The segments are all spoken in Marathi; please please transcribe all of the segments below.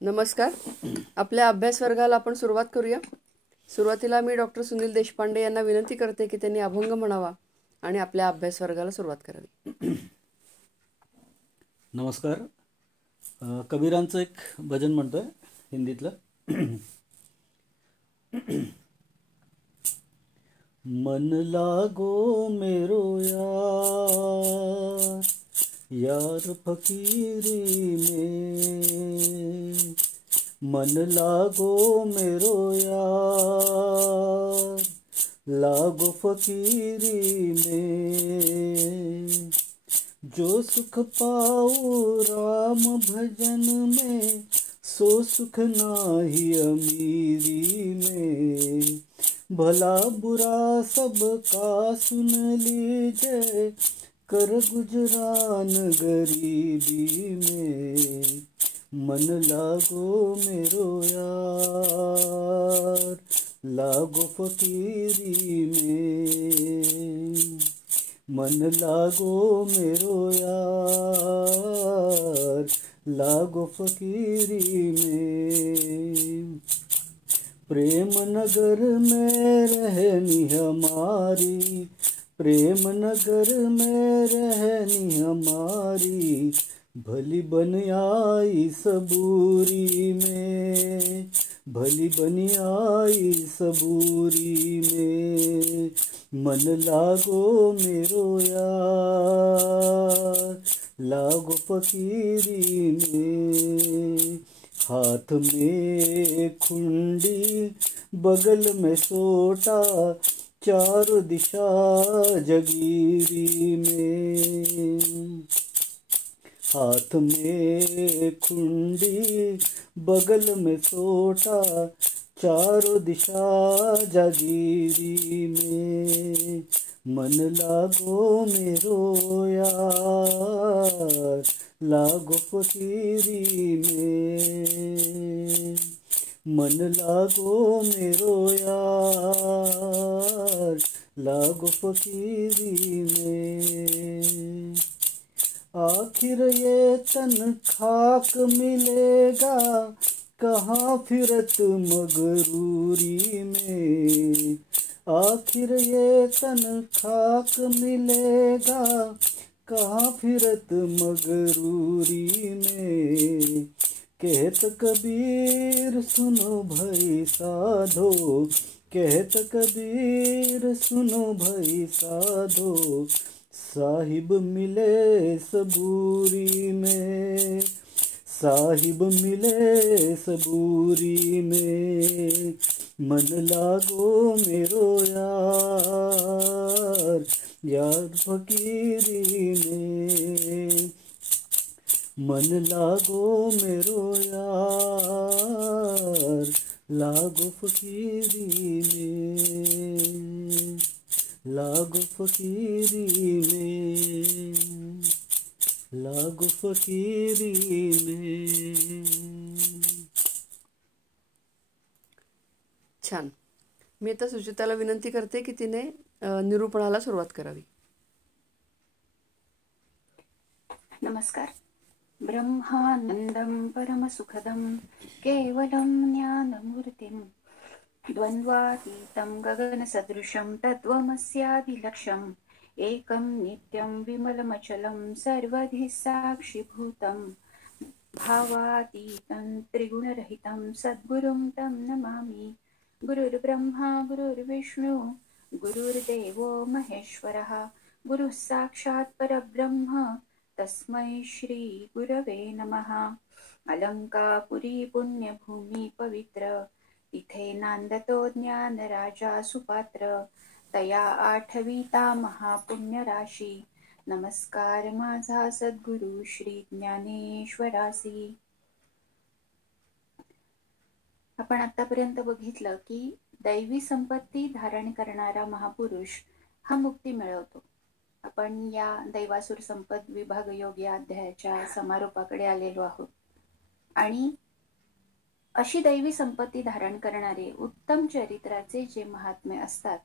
नमस्कार. आपल्या अभ्यास वर्गाला आपण सुरुवात करूया. सुरुवातीला मी डॉक्टर सुनील देशपांडे यांना विनंती करते की त्यांनी अभंग म्हणावा आणि आपल्या अभ्यास वर्गाला सुरुवात करावी. नमस्कार. कबीरांचं एक भजन म्हणतोय हिंदीतलं. मन लागो मेरो यार, यार फकीरी में. मन लागो मेरो यार, लागो फकीरी में. जो सुख पाओ राम भजन में, सो सुख नाही अमीरी में. भला बुरा सबका सुन लीजिए, कर गुजरान गरीबी में. मन लागो मेरो यार, लागो फकीरी में. मन लागो मेरो यार, लागो फकीरी में. प्रेम नगर में रहनी हमारी, प्रेम नगर में रहनी हमारी. भली बन आई सबूरी में, भली बन आई सबूरी में. मन लागो मेरो यार, लागो फकीरी में. हाथ में खुंडी बगल में सोटा, चारों दिशा जगीरी में. हाथ में खुंडी बगल में सोटा, चारों दिशा जागीरी में. मन लागो मेरो यार, लागो फकीरी में. मन लागो मेरो यार, लागो फकीरी में. आखिर ये तन खाक मिलेगा, कहाँ फिरत मगरूरी में. आखिर ये तन खाक मिलेगा, कहाँ फिरत मगरूरी में. कहत कबीर सुनो भई साधो, कहत कबीर सुनो भई साधो. साहिब मिले सबूरी में, साहिब मिले सबूरी में. मन लागो मेरो यार, यार फकीरी में. मन लागो मेरो यार, लागो फकीरी में, लागो फकीरी में, लागो फकीरी में. छान. मी आता सुचिताला विनंती करते की तिने निरूपणाला सुरुवात करावी. नमस्कार. ब्रह्मानंदं परमसुखदं केवलं ज्ञानमूर्तिं, द्वन्द्वातीतं गगनसदृशं तत्त्वमस्यादिलक्ष्यम्. एकं नित्यं विमलमचलं सर्वधि साक्षिभूतं, भावातीतं त्रिगुणरहितं सद्गुरुं तं नमामि. गुरुर्ब्रह्मा गुरुर्विष्णु गुरुर्देवो महेश्वरः, गुरुः साक्षात् परब्रह्म तस्मै श्री गुरवे नमः. अलंकापुरी पुण्यभूमी पवित्र, तिथे नांदतो ज्ञान राजा सुपात्र. तया आठविता महापुण्यराशी, नमस्कार माझा सद्गुरु श्री ज्ञानेश्वरासी. आपण आतापर्यंत बघितलं की दैवी संपत्ती धारण करणारा महापुरुष हा मुक्ती मिळवतो. आपण या दैवासुर संपद विभाग योग या अध्यायाच्या समारोपाकडे आलेलो आहोत. आणि अशी दैवी संपत्ती धारण करणारे उत्तम चरित्राचे जे महात्मे असतात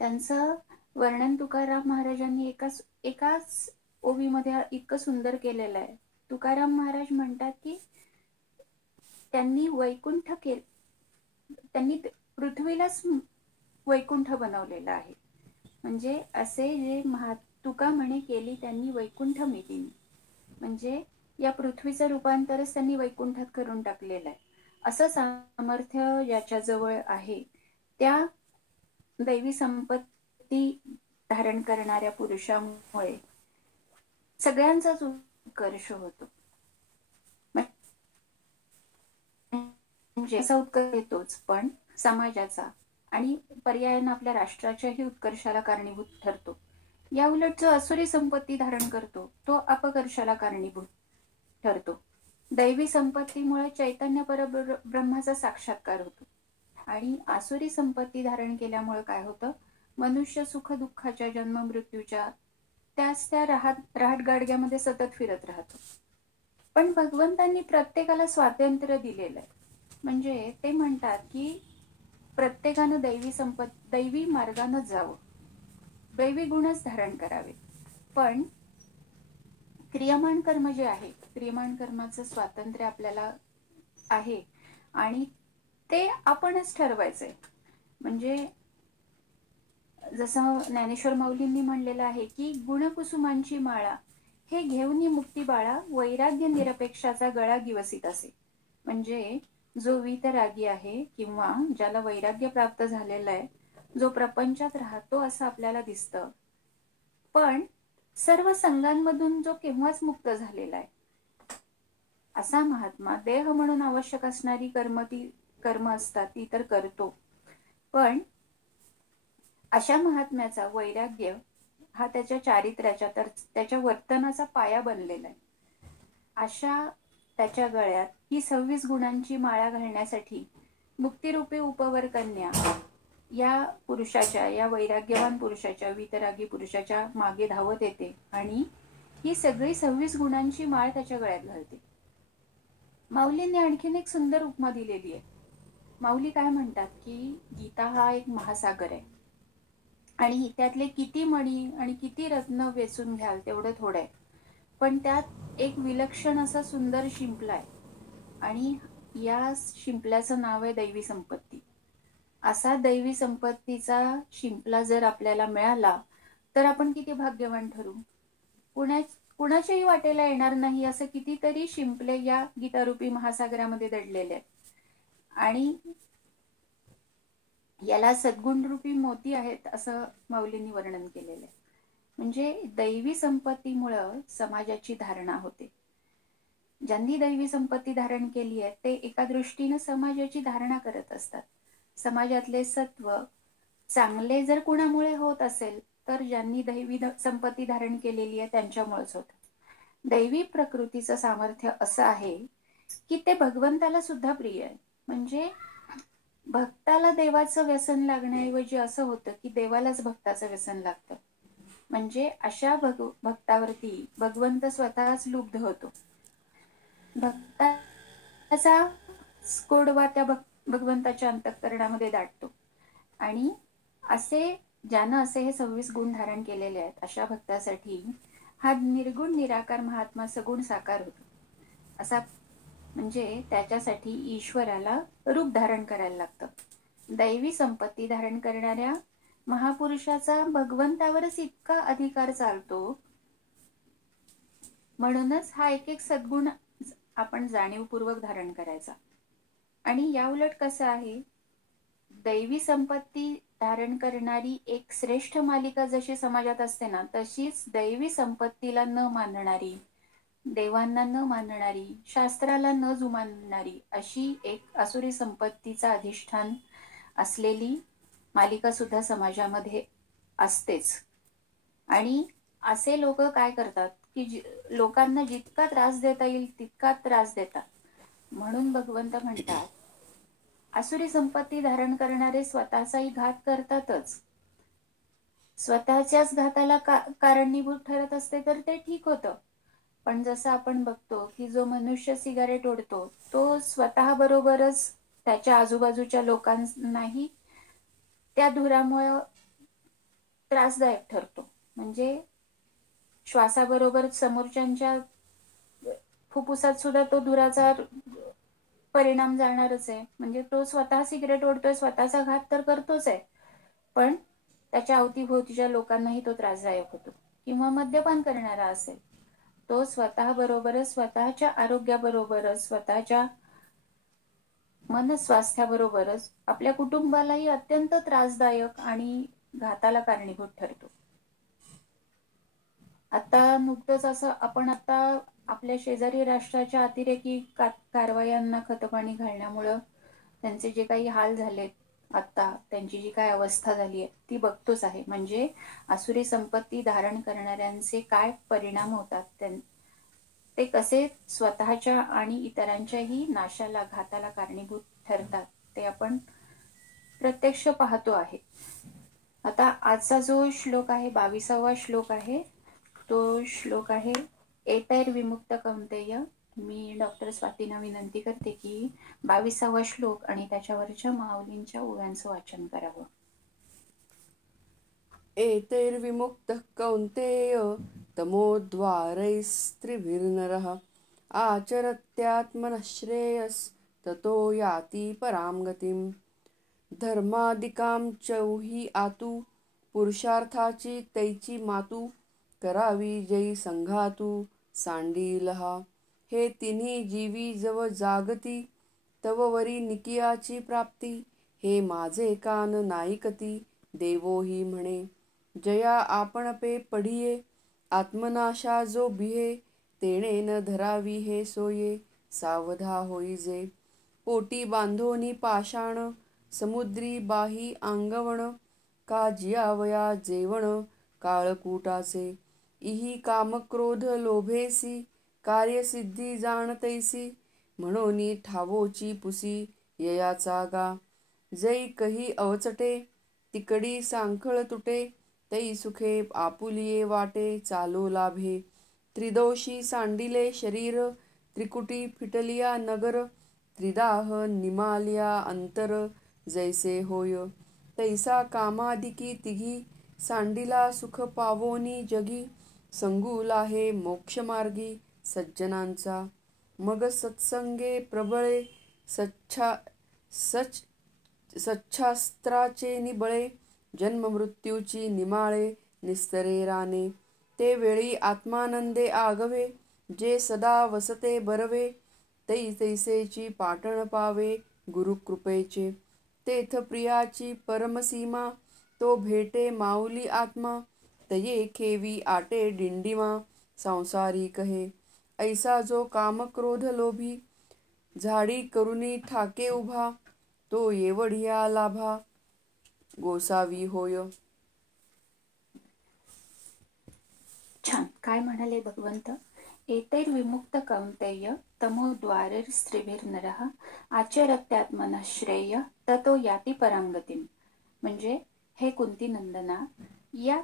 त्यांचं वर्णन तुकाराम महाराजांनी एकाच ओवीमध्ये इतकं सुंदर केलेलं आहे. तुकाराम महाराज म्हणतात की त्यांनी त्यांनी पृथ्वीलाच वैकुंठ बनवलेलं आहे. म्हणजे असे जे तुका म्हणे केली त्यांनी वैकुंठ मेदिनी, म्हणजे या पृथ्वीचं रूपांतरच त्यांनी वैकुंठात करून टाकलेलं आहे. असं सामर्थ्य ज्याच्याजवळ आहे त्या दैवी संपत्ती धारण करणाऱ्या पुरुषामुळे सगळ्यांचाच उत्कर्ष होतो. म्हणजे असा उत्कर्ष येतोच, पण समाजाचा आणि पर्यायानं आपल्या राष्ट्राच्याही उत्कर्षाला कारणीभूत ठरतो. या उलट जो असुरी संपत्ती धारण करतो तो अपकर्षाला कारणीभूत ठरतो. दैवी संपत्तीमुळे चैतन्य परब्रह्माचा साक्षात्कार होतो आणि आसुरी संपत्ती धारण केल्यामुळे काय होतं, मनुष्य सुख दुःखाच्या जन्म मृत्यूच्या त्या रहाटगाडग्यामध्ये सतत फिरत राहतो. पण भगवंतांनी प्रत्येकाला स्वातंत्र्य दिलेलं आहे. म्हणजे ते म्हणतात की प्रत्येकानं दैवी मार्गानं जावं, दैवी गुणच धारण करावे. पण क्रियमाण कर्म जे आहे, क्रियमाण कर्माचं स्वातंत्र्य आपल्याला आहे आणि ते आपणच ठरवायचंय. म्हणजे जसं ज्ञानेश्वर माऊलींनी म्हणलेलं आहे की गुणकुसुमांची माळा हे घेऊन मुक्ती बाळा, वैराग्य निरपेक्षाचा गळा दिवसित असे. म्हणजे जो वीतरागी आहे किंवा ज्याला वैराग्य प्राप्त झालेला आहे, जो प्रपंचात राहतो असं आपल्याला दिसतं, पण सर्व संघांमधून जो केव्हाच मुक्त झालेला आहे असा महात्मा देह म्हणून आवश्यक असणारी कर्म असतात ती तर करतो. पण अशा महात्म्याचा वैराग्य हा त्याच्या चारित्र्याच्या, तर त्याच्या वर्तनाचा पाया बनलेला आहे. अशा त्याच्या गळ्यात ही 26 गुणांची माळा घालण्यासाठी मुक्तिरूपी उपवर कन्या या पुरुषाच्या, या वैराग्यवान पुरुषाच्या, वितरागी पुरुषाच्या मागे धावत येते आणि ही सगळी 26 गुणांची माळ त्याच्या गळ्यात घालते. माऊलींनी आणखीन एक सुंदर उपमा दिलेली आहे. माऊली काय म्हणतात की गीता हा एक महासागर आहे आणि त्यातले किती मणी आणि किती रत्न वेचून घ्याल तेवढं थोडं आहे, पण त्यात एक विलक्षण असा सुंदर शिंपला आहे आणि या शिंपल्याचं नाव आहे दैवी संपत्ती. असा दैवी संपत्तीचा शिंपला जर आपल्याला मिळाला तर आपण किती भाग्यवान ठरू. कुणाच्याही वाटेला येणार नाही असं कितीतरी शिंपले या गीतारूपी महासागरामध्ये दडलेले आहेत आणि याला सद्गुणरूपी मोती आहेत असं माऊलींनी वर्णन केलेलं आहे. म्हणजे दैवी संपत्तीमुळं समाजाची धारणा होते. ज्यांनी दैवी संपत्ती धारण केली आहे ते एका दृष्टीनं समाजाची धारणा करत असतात. समाजातले सत्व चांगले जर कुणामुळे होत असेल तर ज्यांनी दैवी संपत्ती धारण केलेली आहे त्यांच्यामुळेच होतं. दैवी प्रकृतीचं सामर्थ्य असं आहे की ते भगवंताला सुद्धा प्रिय आहे. म्हणजे भक्ताला देवाचं व्यसन लागण्याऐवजी असं होतं की देवालाच भक्ताचं व्यसन लागतं. म्हणजे अशा भक्तावरती भगवंत स्वतःच लुब्ध होतो. भक्ताचा गोडवा त्या भगवंताच्या अंतःकरणामध्ये दाटतो आणि ज्यानं असे हे 26 गुण धारण केलेले आहेत अशा भक्तासाठी हा निर्गुण निराकार महात्मा सगुण साकार होतो. असा म्हणजे त्याच्यासाठी ईश्वराला रूप धारण करायला लागतं. दैवी संपत्ती धारण करणाऱ्या महापुरुषाचा भगवंतावरच इतका अधिकार चालतो, म्हणूनच हा एक सद्गुण आपण जाणीवपूर्वक धारण करायचा. आणि या उलट कसं आहे, दैवी संपत्ती धारण करणारी एक श्रेष्ठ मालिका जशी समाजात असते ना, तशीच दैवी संपत्तीला न मानणारी, देवांना न मानणारी, शास्त्राला न जुमानणारी अशी एक असुरी संपत्तीचा अधिष्ठान असलेली मालिका सुद्धा समाजामध्ये असतेच. आणि असे लोक काय करतात की लोकांना जितका त्रास देता येईल तितका त्रास देतात. म्हणून भगवंत म्हणतात असुरी संपत्ती धारण करणारे स्वतःचाही घात करतातच. स्वतःच्याच घाताला कारणीभूत ठरत असते तर ते ठीक होतं. पण जसं आपण बघतो की जो मनुष्य सिगारेट ओढतो तो स्वतः बरोबरच त्याच्या आजूबाजूच्या लोकांनाही त्या धुरामुळे त्रासदायक ठरतो. म्हणजे श्वासाबरोबर समोरच्यांच्या फुफ्फुसात सुद्धा तो धुराचा परिणाम जाणारच आहे. म्हणजे तो स्वतः सिगरेट ओढतोय, स्वतःचा घात तर करतोच आहे, पण त्याच्या अवतीभोवतीच्या लोकांनाही तो त्रासदायक होतो. किंवा मद्यपान करणारा असेल, तो स्वतः बरोबरच, स्वतःच्या आरोग्याबरोबरच, स्वतःच्या मनस्वास्थ्याबरोबरच आपल्या कुटुंबालाही अत्यंत त्रासदायक आणि घाताला कारणीभूत ठरतो. आता नुकतंच असं आपण आता आपल्या शेजारी राष्ट्राच्या अतिरेकी कारवायांना खतपाणी घालण्यामुळं त्यांचे जे काही हाल झालेत, आता त्यांची जी काही अवस्था झाली आहे ती बघतोच आहे. म्हणजे आसुरी संपत्ती धारण करणाऱ्यांचे काय परिणाम होतात, ते कसे स्वतःच्या आणि इतरांच्याही नाशाला, घाताला कारणीभूत ठरतात, ते आपण प्रत्यक्ष पाहतो आहे. आता आजचा जो श्लोक आहे, 22वा श्लोक आहे, तो श्लोक आहे एतैर्विमुक्त कौंतेय. मी डॉक्टर स्वातींना विनंती करते की 22वा श्लोक आणि त्याच्यावरच्या माऊलींच्या ओव्यांचं वाचन करावं. एतैर्विमुक्तः कौन्तेय तमोद्वारैस्त्रिभिर्नरः आचरत्यात्मनः श्रेयस्ततो याति परां गतिम्. धर्मादिकां चौही आतु पुरुषार्थाची तैची मातू करावी जै संघातू सांडीलहा. हे तिन्ही जीवी जव जागती तव वरी निकियाची प्राप्ती. हे माझे कान नाईकती देवोही म्हणे. जया आपण पे पढिये आत्मनाशा जो बिहे. तेणे न धरावी हे सोये सावधा होईजे. पोटी बांधोनी पाषाण समुद्री बाही आंगवण. का जियावया जेवण काळकूटाचे. इही कामक्रोध लोभेसी कार्यसिद्धी जाणतैसी. म्हणोनी ठावोची पुसी ययाचा गा. जै कही अवचटे तिकडी सांखळ तुटे. तै सुखे आपुलिये वाटे चालो लाभे. त्रिदोषी सांडिले शरीर त्रिकुटी फिटलिया नगर. त्रिदाह निमालिया अंतर जैसे होय. तैसा कामादिकी तिघी सांडिला सुख पावोनी जगी. संगुल आहे मोक्षमार्गी सज्जनांचा. मग सत्संगे प्रबळे सच्छास्त्राचे निबळे. जन्म मृत्यूची निमाळे निस्तरे राने. ते वेळी आत्मानंदे आगवे जे सदा वसते बरवे. तैसेची पाटण पावे गुरुकृपेचे. तेथ प्रियाची परमसीमा तो भेटे माऊली आत्मा. तये खेवी आटे डिंडिमा संसारी कहे. ऐसा जो कामक्रोध लोभी झाडी करुनी ठाके उभा. तो येवढिया लाभा गोसावी होय. छान. काय म्हणाले भगवंत? एतैर्विमुक्त कौंतेय तमोद्वारैस्त्रिभिर्नरः आचरत्यात्मनः श्रेय ततो याति परां गतिम्. म्हणजे हे कुंती नंदना, या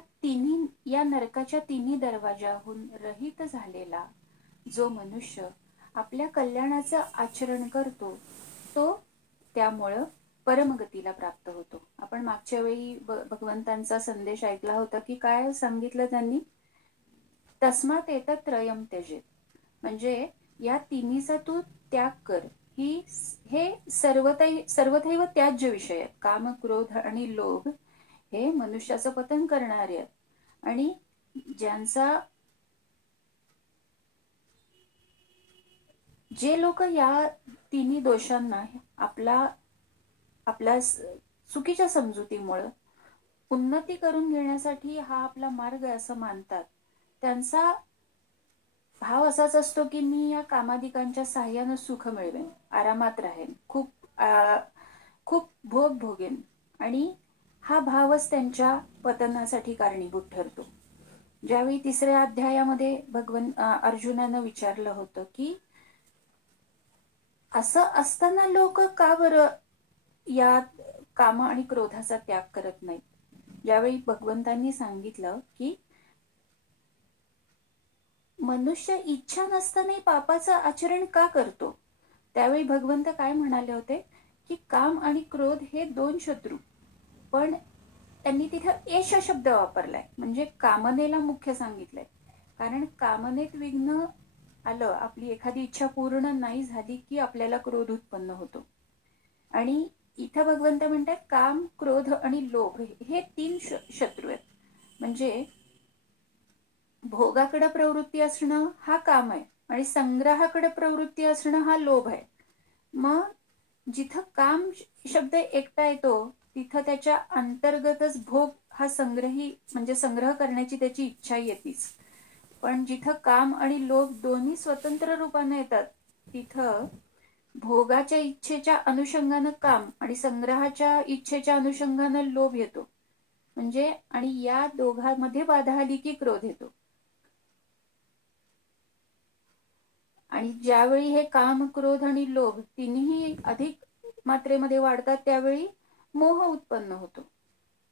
नरकाच्या तिन्ही दरवाजाहून रहित झालेला जो मनुष्य आपल्या कल्याणाचं आचरण करतो, तो त्यामुळं परमगतीला प्राप्त होतो. आपण मागच्या वेळी भगवंतांचा संदेश ऐकला होता की काय सांगितलं त्यांनी? तस्मात् एतत् त्रयं त्यजेत. म्हणजे या तिन्हीचा तू त्याग कर. हे सर्वथैव त्याज्य विषय आहेत. काम, क्रोध आणि लोभ हे मनुष्याचं पतन करणारे आहेत. आणि जे लोक या तिन्ही दोषांना आपल्या चुकीच्या समजुतीमुळं उन्नती करून घेण्यासाठी हा आपला मार्ग असं मानतात, त्यांचा भाव असाच असतो की मी या कामादिकांच्या साह्यानं सुख मिळवेन, आरामात राहेन, खूप भोग भोगेन. आणि हा भावच त्यांच्या पतनासाठी कारणीभूत ठरतो. ज्यावेळी 3ऱ्या अध्यायामध्ये अर्जुनानं विचारलं होतं की असं असताना लोक का बरं या काम आणि क्रोधाचा त्याग करत नाहीत. ज्यावेळी भगवंतांनी सांगितलं की मनुष्य इच्छा नसतानाही पापाचं आचरण का करतो, त्यावेळी भगवंत काय म्हणाले होते की काम आणि क्रोध हे 2 शत्रू, पण त्यांनी तिथं एष शब्द वापरलाय. म्हणजे कामनेला मुख्य सांगितलंय. कारण कामनेत विघ्न आलं, आपली एखादी इच्छा पूर्ण नाही झाली की आपल्याला क्रोध उत्पन्न होतो. आणि इथं भगवंत म्हणतात काम, क्रोध आणि लोभ हे 3 शत्रू आहेत. म्हणजे भोगाकडे प्रवृत्ती असणं हा काम आहे आणि संग्रहाकडे प्रवृत्ती असणं हा लोभ आहे. मग जिथं काम शब्द एकटा येतो तिथं त्याच्या अंतर्गतच भोग हा संग्रही म्हणजे संग्रह करण्याची त्याची इच्छा येतीच. पण जिथं काम आणि लोभ दोन्ही स्वतंत्र रूपाने येतात तिथं भोगाच्या इच्छेच्या अनुषंगानं काम आणि संग्रहाच्या इच्छेच्या अनुषंगानं लोभ येतो. म्हणजे आणि या दोघांमध्ये बाधा आली की क्रोध येतो. आणि ज्यावेळी हे काम, क्रोध आणि लोभ तिन्ही अधिक मात्रेमध्ये वाढतात त्यावेळी मोह उत्पन्न होतो.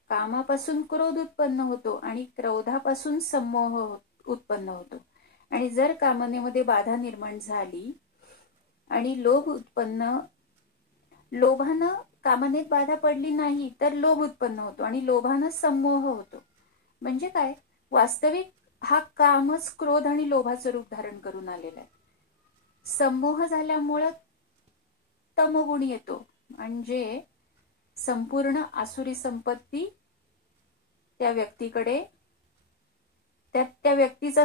कामापासून क्रोध उत्पन्न होतो आणि क्रोधापासून संमोह उत्पन्न होतो. आणि जर कामनेमध्ये बाधा निर्माण झाली आणि लोभानं कामनेत बाधा पडली नाही तर लोभ उत्पन्न होतो आणि लोभानं संमोह होतो. म्हणजे काय, वास्तविक हा कामच क्रोध आणि लोभाचं रूप धारण करून आलेला आहे. संमोह झाल्यामुळं तमगुण येतो. म्हणजे संपूर्ण आसुरी संपत्ती त्या व्यक्तीकडे त्या व्यक्तीचा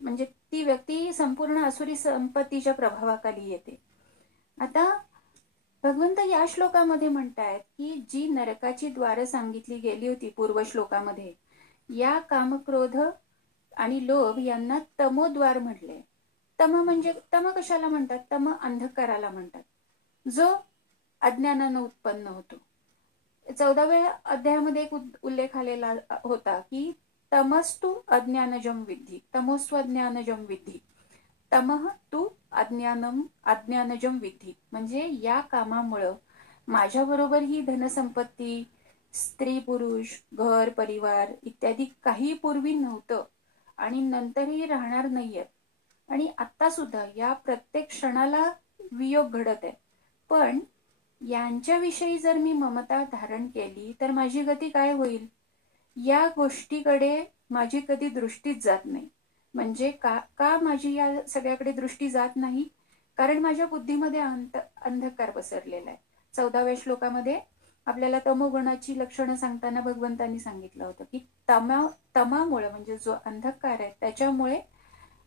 म्हणजे ती व्यक्ती संपूर्ण आसुरी संपत्तीच्या प्रभावाखाली येते. आता भगवंत या श्लोकामध्ये म्हणतायत की जी नरकाची द्वारं सांगितली गेली होती पूर्व श्लोकामध्ये, या काम, क्रोध आणि लोभ यांना तमोद्वार म्हटले. तम कशाला म्हणतात? तम अंधकाराला म्हणतात, जो अज्ञानानं उत्पन्न होतो. 14व्या अध्यायामध्ये एक उल्लेख आलेला होता की तमस्तु अज्ञानजम विद्धी, तमोस्वज्ञानजम विद्धी, तमः तू अज्ञानजम विद्धी. म्हणजे या कामामुळं माझ्याबरोबर ही धनसंपत्ती, स्त्री पुरुष, घर परिवार इत्यादी काही पूर्वी नव्हतं आणि नंतरही राहणार नाहीये. आणि आता सुद्धा या प्रत्येक क्षणाला वियोग घडत आहे. पण यांच्याविषयी जर मी ममता धारण केली तर माझी गती काय होईल? या गोष्टीकडे माझी कधी दृष्टीच जात नाही. म्हणजे का माझी या सगळ्याकडे दृष्टी जात नाही? कारण माझ्या बुद्धीमध्ये अंधकार पसरलेला आहे. 14व्या श्लोकामध्ये आपल्याला तमोगुणाची लक्षणं सांगताना भगवंतांनी सांगितलं होतं की तमामुळे म्हणजे जो अंधकार आहे त्याच्यामुळे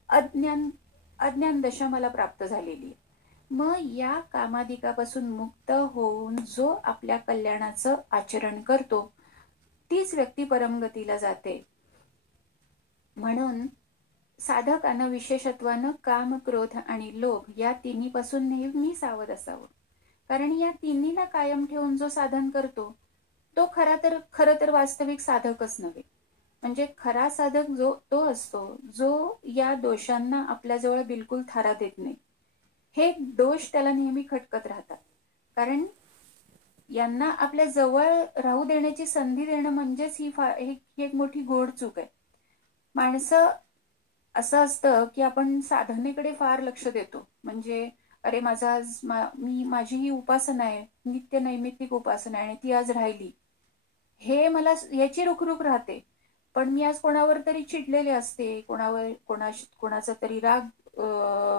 अज्ञान दशा मला प्राप्त झालेली आहे. मग या कामाधिकापासून मुक्त होऊन जो आपल्या कल्याणाचं आचरण करतो तीच व्यक्ती परमगतीला जाते. म्हणून साधकानं विशेषत्वानं काम, क्रोध आणि लोभ या तिन्हीपासून नेहमी सावध असावं. कारण या तिन्हीला कायम ठेवून जो साधन करतो तो खरं तर वास्तविक साधकच नव्हे. म्हणजे खरा साधक तो असतो जो या दोषांना आपल्याजवळ बिलकुल थारा देत नाही. हे दोष त्याला नेहमी खटकत राहतात. कारण यांना आपल्या जवळ राहू देण्याची संधी देणं म्हणजेच ही एक मोठी घोड चूक आहे. माणसं असं असतं की आपण साधनेकडे फार लक्ष देतो. म्हणजे अरे माझी ही उपासना आहे, नित्य नैमित्तिक उपासना आहे आणि ती आज राहिली, हे मला याची रुखरुख राहते. पण मी आज कोणावर तरी चिडलेले असते, कोणाचा तरी राग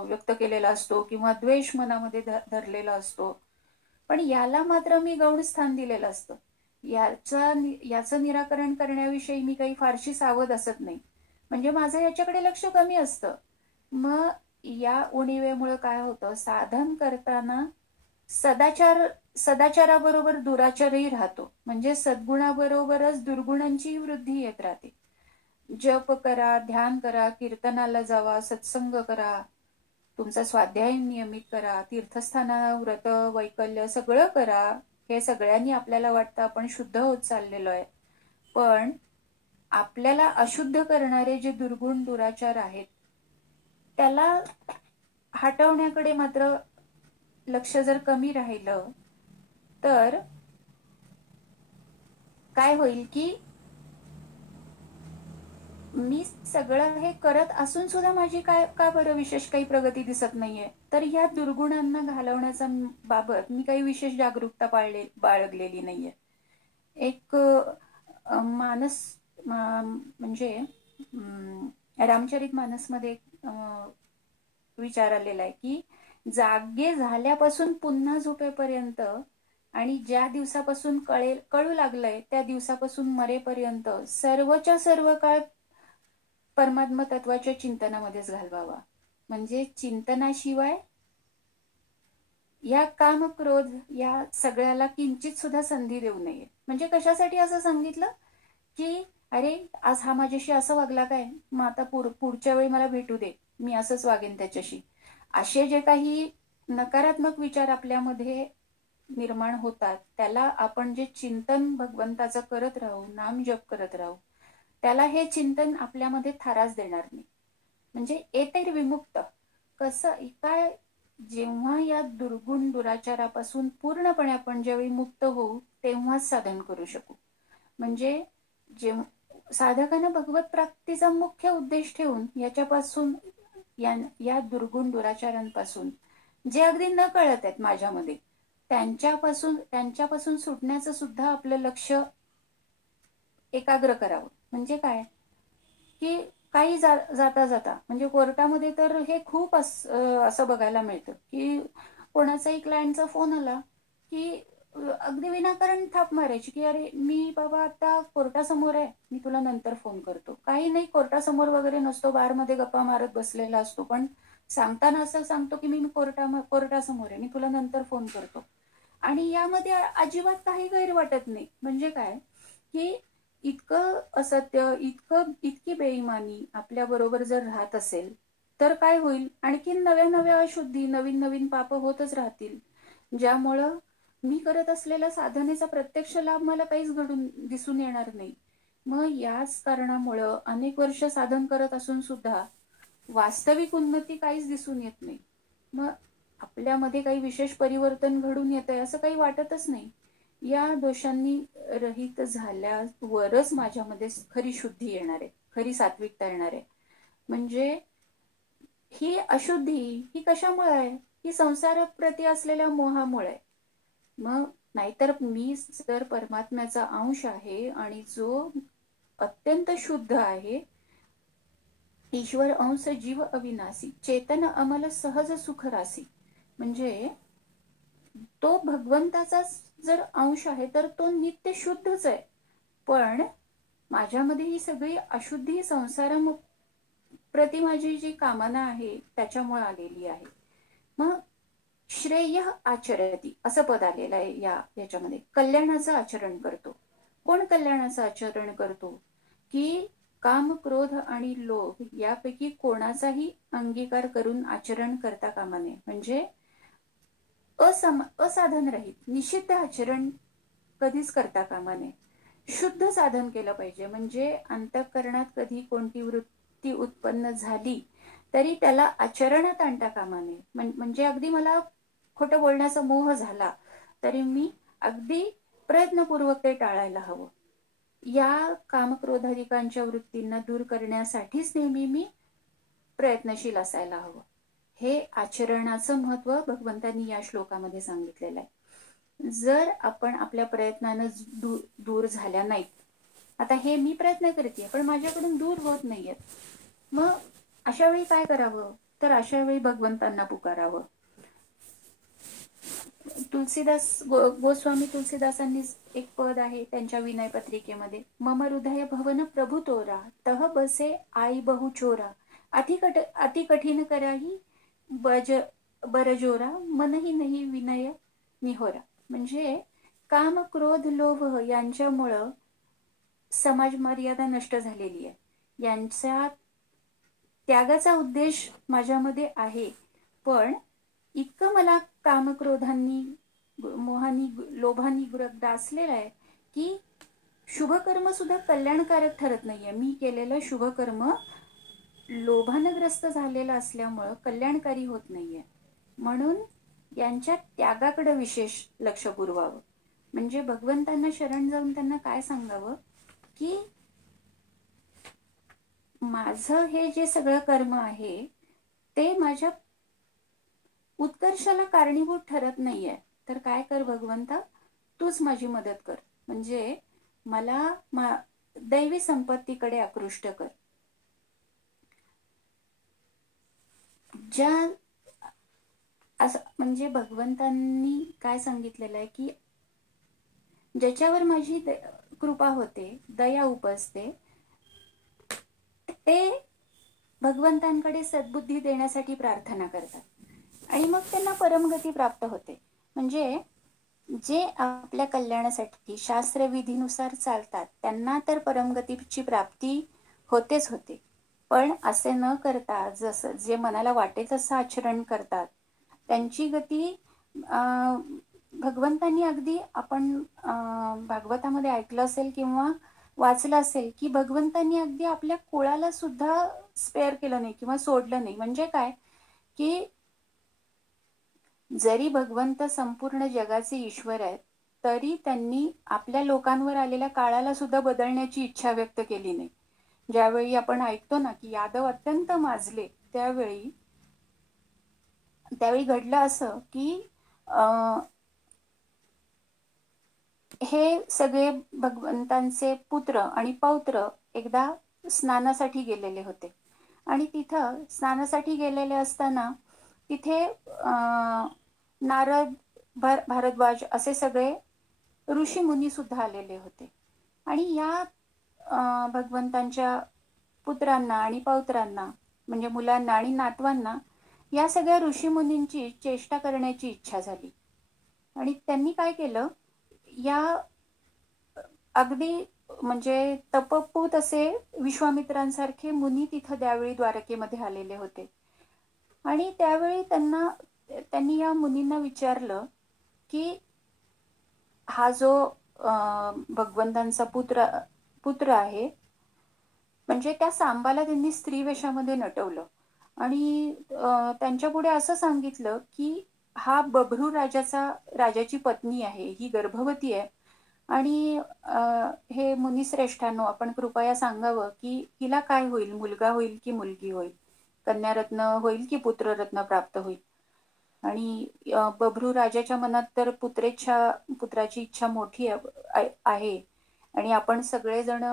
व्यक्त केलेला असतो किंवा द्वेष मनामध्ये धरलेला असतो. पण याला मात्र मी गौण स्थान दिलेलं असतं. याचं निराकरण करण्याविषयी मी काही फारशी सावध असत नाही. म्हणजे माझं याच्याकडे लक्ष कमी असतं. मग या उणिवेमुळे काय होतं, साधन करताना सदाचाराबरोबर दुराचारही राहतो. म्हणजे सद्गुणाबरोबरच दुर्गुणांची वृद्धी येत राहते. जप करा, ध्यान करा, कीर्तनाला जावा, सत्संग करा, तुमचा स्वाध्याय नियमित करा, तीर्थस्थाना व्रत वैकल्य सगळं करा. हे सगळ्यांनी आपल्याला वाटतं आपण शुद्ध होत चाललेलो आहे. पण आपल्याला अशुद्ध करणारे जे दुर्गुण दुराचार आहेत त्याला हटवण्याकडे मात्र लक्ष जर कमी राहिलं तर काय होईल की मी सगळं हे करत असून सुद्धा माझी का बरं विशेष काही प्रगती दिसत नाहीये. तर या दुर्गुणांना घालवण्याचा बाबत मी काही विशेष जागरूकता बाळगलेली नाहीये. एक मानस म्हणजे रामचरित मानसमध्ये विचार आलेला आहे की जागे झाल्यापासून पुन्हा झोपेपर्यंत आणि ज्या दिवसापासून कळू लागलंय त्या दिवसापासून मरेपर्यंत सर्वच्या सर्व काळ परमात्मा तत्वाच्या चिंतनामध्येच घालवावा. म्हणजे चिंतनाशिवाय या काम क्रोध या सगळ्याला किंचित सुद्धा संधी देऊ नये. म्हणजे कशासाठी असं सांगितलं की अरे आज हा माझ्याशी असं वागला काय, मग आता पुढच्या वेळी मला भेटू दे, मी असंच वागेन त्याच्याशी. असे जे काही नकारात्मक विचार आपल्यामध्ये निर्माण होतात त्याला आपण जे चिंतन भगवंताचं करत राहू, नाम जप करत राहू, त्याला हे चिंतन आपल्यामध्ये थाराच देणार नाही. म्हणजे एतैर विमुक्त कसं काय, जेव्हा या दुर्गुण दुराचारापासून पूर्णपणे आपण ज्यावेळी मुक्त होऊ तेव्हाच साधन करू शकू. म्हणजे जे साधकानं भगवत प्राप्तीचा मुख्य उद्देश ठेवून याच्यापासून या दुर्गुण दुराचारांपासून जे अगदी न कळत आहेत माझ्यामध्ये त्यांच्यापासून सुटण्याचं सुद्धा आपलं लक्ष एकाग्र करावं. म्हणजे काय की काही जाता जाता म्हणजे कोर्टामध्ये तर हे खूप असं बघायला मिळतं की कोणाचाही क्लायंटचा फोन आला की अगदी विनाकारण थाप मारायची की अरे मी बाबा आता कोर्टासमोर आहे, मी तुला नंतर फोन करतो. काही नाही, कोर्टासमोर वगैरे नसतो, बारमध्ये गप्पा मारत बसलेला असतो, पण सांगताना असं सांगतो की मी कोर्टासमोर आहे, मी तुला नंतर फोन करतो. आणि यामध्ये अजिबात काही गैर वाटत नाही. म्हणजे काय की इतकं असत्य, इतकी बेईमानी आपल्या बरोबर जर राहत असेल तर काय होईल, आणखी नव्या नव्या अशुद्धी, नवीन नवीन पाप होतच राहतील, ज्यामुळं मी करत असलेल्या साधनेचा प्रत्यक्ष लाभ मला काहीच घडून दिसून येणार नाही. मग याच कारणामुळं अनेक वर्ष साधन करत असून सुद्धा वास्तविक उन्नती काहीच दिसून येत नाही. मग आपल्यामध्ये काही विशेष परिवर्तन घडून येत आहे असं काही वाटतच नाही. या दोषांनी रहित झाल्यावरच माझ्यामध्ये खरी शुद्धी येणार आहे, खरी सात्विकता येणार आहे. म्हणजे ही अशुद्धी ही कशामुळे आहे, ही संसाराप्रती असलेल्या मोहामुळे आहे. मग नाहीतर मी जर परमात्म्याचा अंश आहे आणि जो अत्यंत शुद्ध आहे, ईश्वर अंश जीव अविनाशी, चेतन अमल सहज सुख रासी. म्हणजे तो भगवंताचा जर अंश आहे तर तो नित्य शुद्धच आहे, पण माझ्यामध्ये ही सगळी अशुद्धी संसाराप्रती माझी जी कामना आहे त्याच्यामुळे आलेली आहे. मग श्रेय आचरती असं पद आलेलं आहे याच्यामध्ये. कल्याणाचं आचरण करतो. कोण कल्याणाचं आचरण करतो की काम क्रोध आणि लोभ यापैकी कोणाचाही अंगीकार करून आचरण करता कामा नये. म्हणजे असाधन रहित निषिद्ध आचरण कधीच करता कामा नये. शुद्ध साधन केलं पाहिजे. म्हणजे अंतःकरणात कधी कोणती वृत्ती उत्पन्न झाली तरी त्याला आचरणात आणता कामा नये. म्हणजे अगदी मला खोटं बोलण्याचा मोह झाला तरी मी अगदी प्रयत्नपूर्वक ते टाळायला हवं. या कामक्रोधाधिकांच्या वृत्तींना दूर करण्यासाठीच नेहमी मी प्रयत्नशील असायला हवं. हे आचरणाचं महत्व भगवंतांनी या श्लोकामध्ये सांगितलेलं आहे. जर आपण आपल्या प्रयत्नानं दूर झाल्या नाहीत, आता हे मी प्रयत्न करते पण माझ्याकडून दूर होत नाहीयेत, मग अशा वेळी काय करावं, तर अशा वेळी भगवंतांना पुकारावं. गोस्वामी तुलसीदासांनी एक पद आहे त्यांच्या विनय पत्रिकेमध्ये, मम हृदय भवन प्रभु तोरा, तह बसे आई बहु चोरा, अति कठीण कराही बरजोरा, मनही नाही विनय निहोरा. म्हणजे काम क्रोध लोभ यांच्यामुळं समाज मर्यादा नष्ट झालेली आहे. यांचा त्यागाचा उद्देश माझ्यामध्ये आहे, पण इतकं मला कामक्रोधांनी मोहानी लोभांनी ग्रासलेलं आहे की शुभकर्म सुद्धा कल्याणकारक ठरत नाहीये. मी केलेलं शुभकर्म लोभानग्रस्त झालेलं असल्यामुळं कल्याणकारी होत नाहीये. म्हणून यांच्या त्यागाकडे विशेष लक्ष पुरवावं. म्हणजे भगवंतांना शरण जाऊन त्यांना काय सांगावं की माझं हे जे सगळं कर्म आहे ते माझ्या उत्कर्षाला कारणीभूत ठरत नाहीये, तर काय कर भगवंता, तूच माझी मदत कर. म्हणजे मला दैवी संपत्तीकडे आकृष्ट कर. ज्या असं म्हणजे भगवंतांनी काय सांगितलेलं आहे की ज्याच्यावर माझी कृपा होते, दया उपजते, ते भगवंतांकडे सद्बुद्धी देण्यासाठी प्रार्थना करतात आणि मग त्यांना परमगती प्राप्त होते. म्हणजे जे आपल्या कल्याणासाठी शास्त्रविधीनुसार चालतात त्यांना तर परमगतीची प्राप्ती होतेच होते. पण असे न करता जसं जे मनाला वाटेल तसं आचरण करतात त्यांची गती भगवंतांनी अगदी आपण भागवतामध्ये ऐकलं असेल किंवा वाचलं असेल की भगवंतांनी अगदी आपल्या कुळाला सुद्धा स्पेअर केलं नाही किंवा सोडलं नाही. म्हणजे काय की जरी भगवंत संपूर्ण जगाचे ईश्वर आहेत तरी त्यांनी आपल्या लोकांवर आलेल्या काळाला सुद्धा बदलण्याची इच्छा व्यक्त केली नाही. ज्यावेळी आपण ऐकतो ना की यादव अत्यंत माजले, त्यावेळी घडलं असं की हे सगळे भगवंतांचे पुत्र आणि पौत्र एकदा स्नानासाठी गेलेले होते आणि तिथं स्नानासाठी गेलेले असताना तिथे नारद, भारद्वाज असे सगळे ऋषी मुनी सुद्धा आलेले होते आणि या भगवंतांच्या पुत्रांना आणि पौत्रांना म्हणजे मुलांना आणि नातवांना या सगळ्या ऋषीमुनींची चेष्टा करण्याची इच्छा झाली आणि त्यांनी काय केलं, या अगदी म्हणजे तपपूत असे विश्वामित्रांसारखे मुनी तिथं त्यावेळी द्वारकेमध्ये आलेले होते आणि त्यावेळी त्यांनी या मुनींना विचारलं की हा जो भगवंतांचा पुत्र आहे, म्हणजे त्या सांबाला त्यांनी स्त्री वेशामध्ये नटवलं आणि त्यांच्या पुढे असं सांगितलं की हा बभ्रू राजाची पत्नी आहे, ही गर्भवती आहे आणि हे मुनिश्रेष्ठांनो आपण कृपया सांगावं की हिला काय होईल, मुलगा होईल की मुलगी होईल, कन्यारत्न होईल की पुत्ररत्न प्राप्त होईल. आणि बभ्रू राजाच्या मनात तर पुत्राची इच्छा मोठी आहे आणि आपण सगळेजण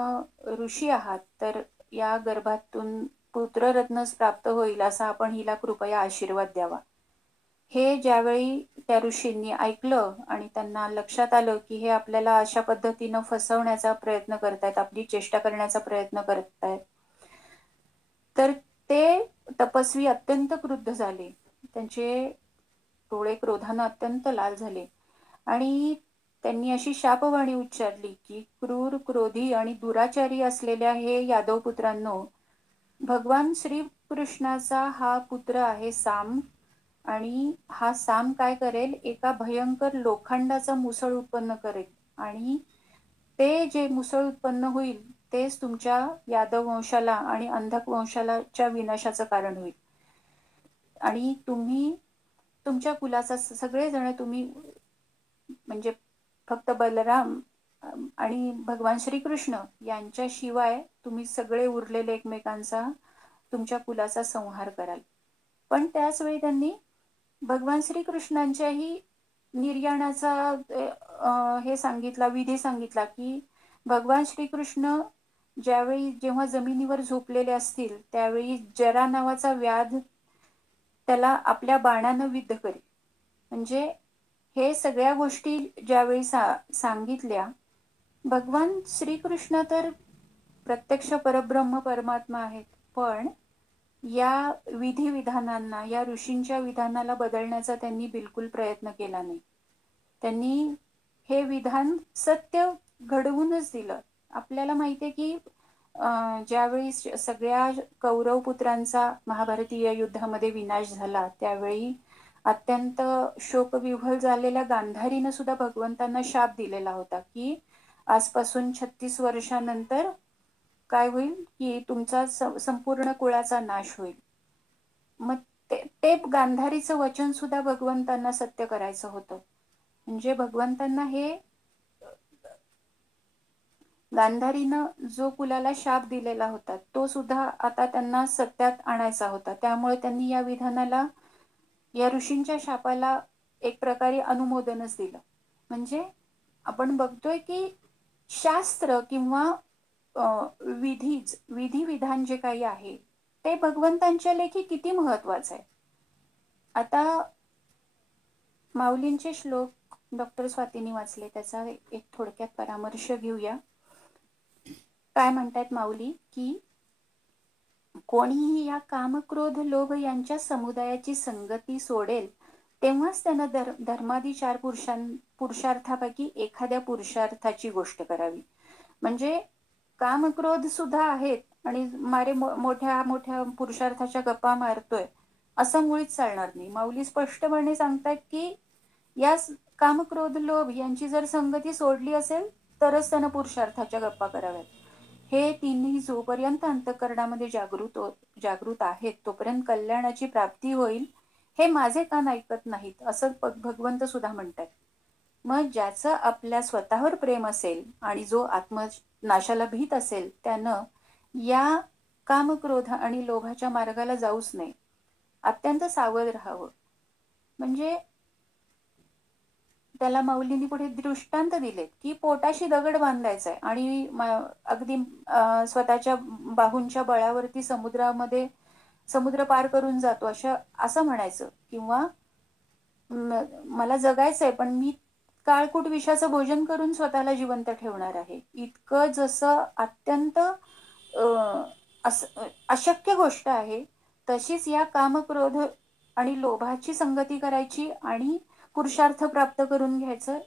ऋषी आहात, तर या गर्भातून पुत्ररत्नच प्राप्त होईल असा आपण हिला कृपया आशीर्वाद द्यावा. हे ज्यावेळी त्या ऋषींनी ऐकलं आणि त्यांना लक्षात आलं की हे आपल्याला अशा पद्धतीनं फसवण्याचा प्रयत्न करतायत, आपली चेष्टा करण्याचा प्रयत्न करतायत, तर ते तपस्वी अत्यंत क्रुद्ध झाले. त्यांचे डोळे क्रोधानं अत्यंत लाल झाले आणि त्यांनी अशी शापवाणी उच्चारली की क्रूर, क्रोधी आणि दुराचारी असलेल्या हे यादव पुत्रांनो, भगवान श्रीकृष्णाचा हा पुत्र आहे साम आणि हा साम काय करेल, एका भयंकर लोखंडाचा मुसळ उत्पन्न करेल आणि ते जे मुसळ उत्पन्न होईल तेच तुमच्या यादव वंशाला आणि अंधक वंशालाच्या विनाशाचं कारण होईल आणि तुम्ही तुमच्या कुलाचा सगळेजण तुम्ही म्हणजे फक्त बलराम आणि भगवान श्रीकृष्ण यांच्याशिवाय तुम्ही सगळे उरलेले एकमेकांचा तुमच्या कुलाचा संहार कराल. पण त्याच वेळी त्यांनी भगवान श्रीकृष्णांच्याही निर्याणाचा विधी सांगितला की भगवान श्रीकृष्ण जेव्हा जमिनीवर झोपलेले असतील त्यावेळी जरा नावाचा व्याध त्याला आपल्या बाणानं विद्ध करी. म्हणजे हे सगळ्या गोष्टी ज्यावेळी सांगितल्या, भगवान श्रीकृष्ण तर प्रत्यक्ष परब्रह्म परमात्मा आहेत, पण या विधानांना, या ऋषींच्या विधानाला बदलण्याचा त्यांनी बिलकुल प्रयत्न केला नाही. त्यांनी हे विधान सत्य घडवूनच दिलं. आपल्याला माहितीये की ज्यावेळी सगळ्या कौरव पुत्रांचा महाभारतीय युद्धामध्ये विनाश झाला त्यावेळी अत्यंत शोकविव्हल झालेल्या गांधारीनं सुद्धा भगवंतांना शाप दिलेला होता की आजपासून 36 वर्षानंतर काय होईल की तुमचा संपूर्ण कुळाचा नाश होईल. मग ते गांधारीचं वचन सुद्धा भगवंतांना सत्य करायचं होतं. म्हणजे भगवंतांना हे गांधारीनं जो कुलाला शाप दिलेला होता तो सुद्धा आता त्यांना सत्यात आणायचा होता. त्यामुळे त्यांनी या विधानाला, या ऋषींच्या शापाला एक प्रकारे अनुमोदनच दिलं. म्हणजे आपण बघतोय की शास्त्र किंवा विधी विधान जे काही आहे ते भगवंतांच्या लेखी किती महत्वाचं आहे. आता माऊलींचे श्लोक डॉक्टर स्वातींनी वाचले, त्याचा एक थोडक्यात परामर्श घेऊया. काय म्हणतात माऊली की कोणीही या काम क्रोध लोभ यांच्या समुदायाची संगती सोडेल तेव्हाच त्यानं धर्मादी 4 पुरुषार्थापैकी एखाद्या पुरुषार्थाची गोष्ट करावी. म्हणजे काम क्रोध सुद्धा आहेत आणि मोठ्या मोठ्या पुरुषार्थाच्या गप्पा मारतोय असं मुळीच चालणार नाही. माऊली स्पष्टपणे सांगतात की या काम क्रोध लोभ यांची जर संगती सोडली असेल तरच त्यानं पुरुषार्थाच्या गप्पा कराव्यात. हे तिन्ही जोपर्यंत अंतःकरणामध्ये जागृत आहेत तोपर्यंत कल्याणाची प्राप्ती होईल. हे माझे कान ऐकत नाहीत असं भगवंत सुद्धा म्हणतात. मग ज्याचं आपल्या स्वतःवर प्रेम असेल आणि जो आत्मनाशाला भीत असेल त्यानं या काम क्रोध आणि लोभाच्या मार्गाला जाऊच नये, अत्यंत सावध राहावं. म्हणजे त्याला माऊलींनी पुढे दृष्टांत दिलेत की पोटाशी दगड बांधायचा आहे आणि अगदी स्वतःच्या बाहूंच्या बळावरती समुद्र पार करून जातो असं म्हणायचं. किंवा मला जगायचंय पण मी काळकूट विषाचं भोजन करून स्वतःला जिवंत ठेवणार आहे, इतकं जसं अत्यंत अशक्य गोष्ट आहे तशीच या कामक्रोध आणि लोभाची संगती करायची आणि पुरुषार्थ प्राप्त करून घ्यायचं.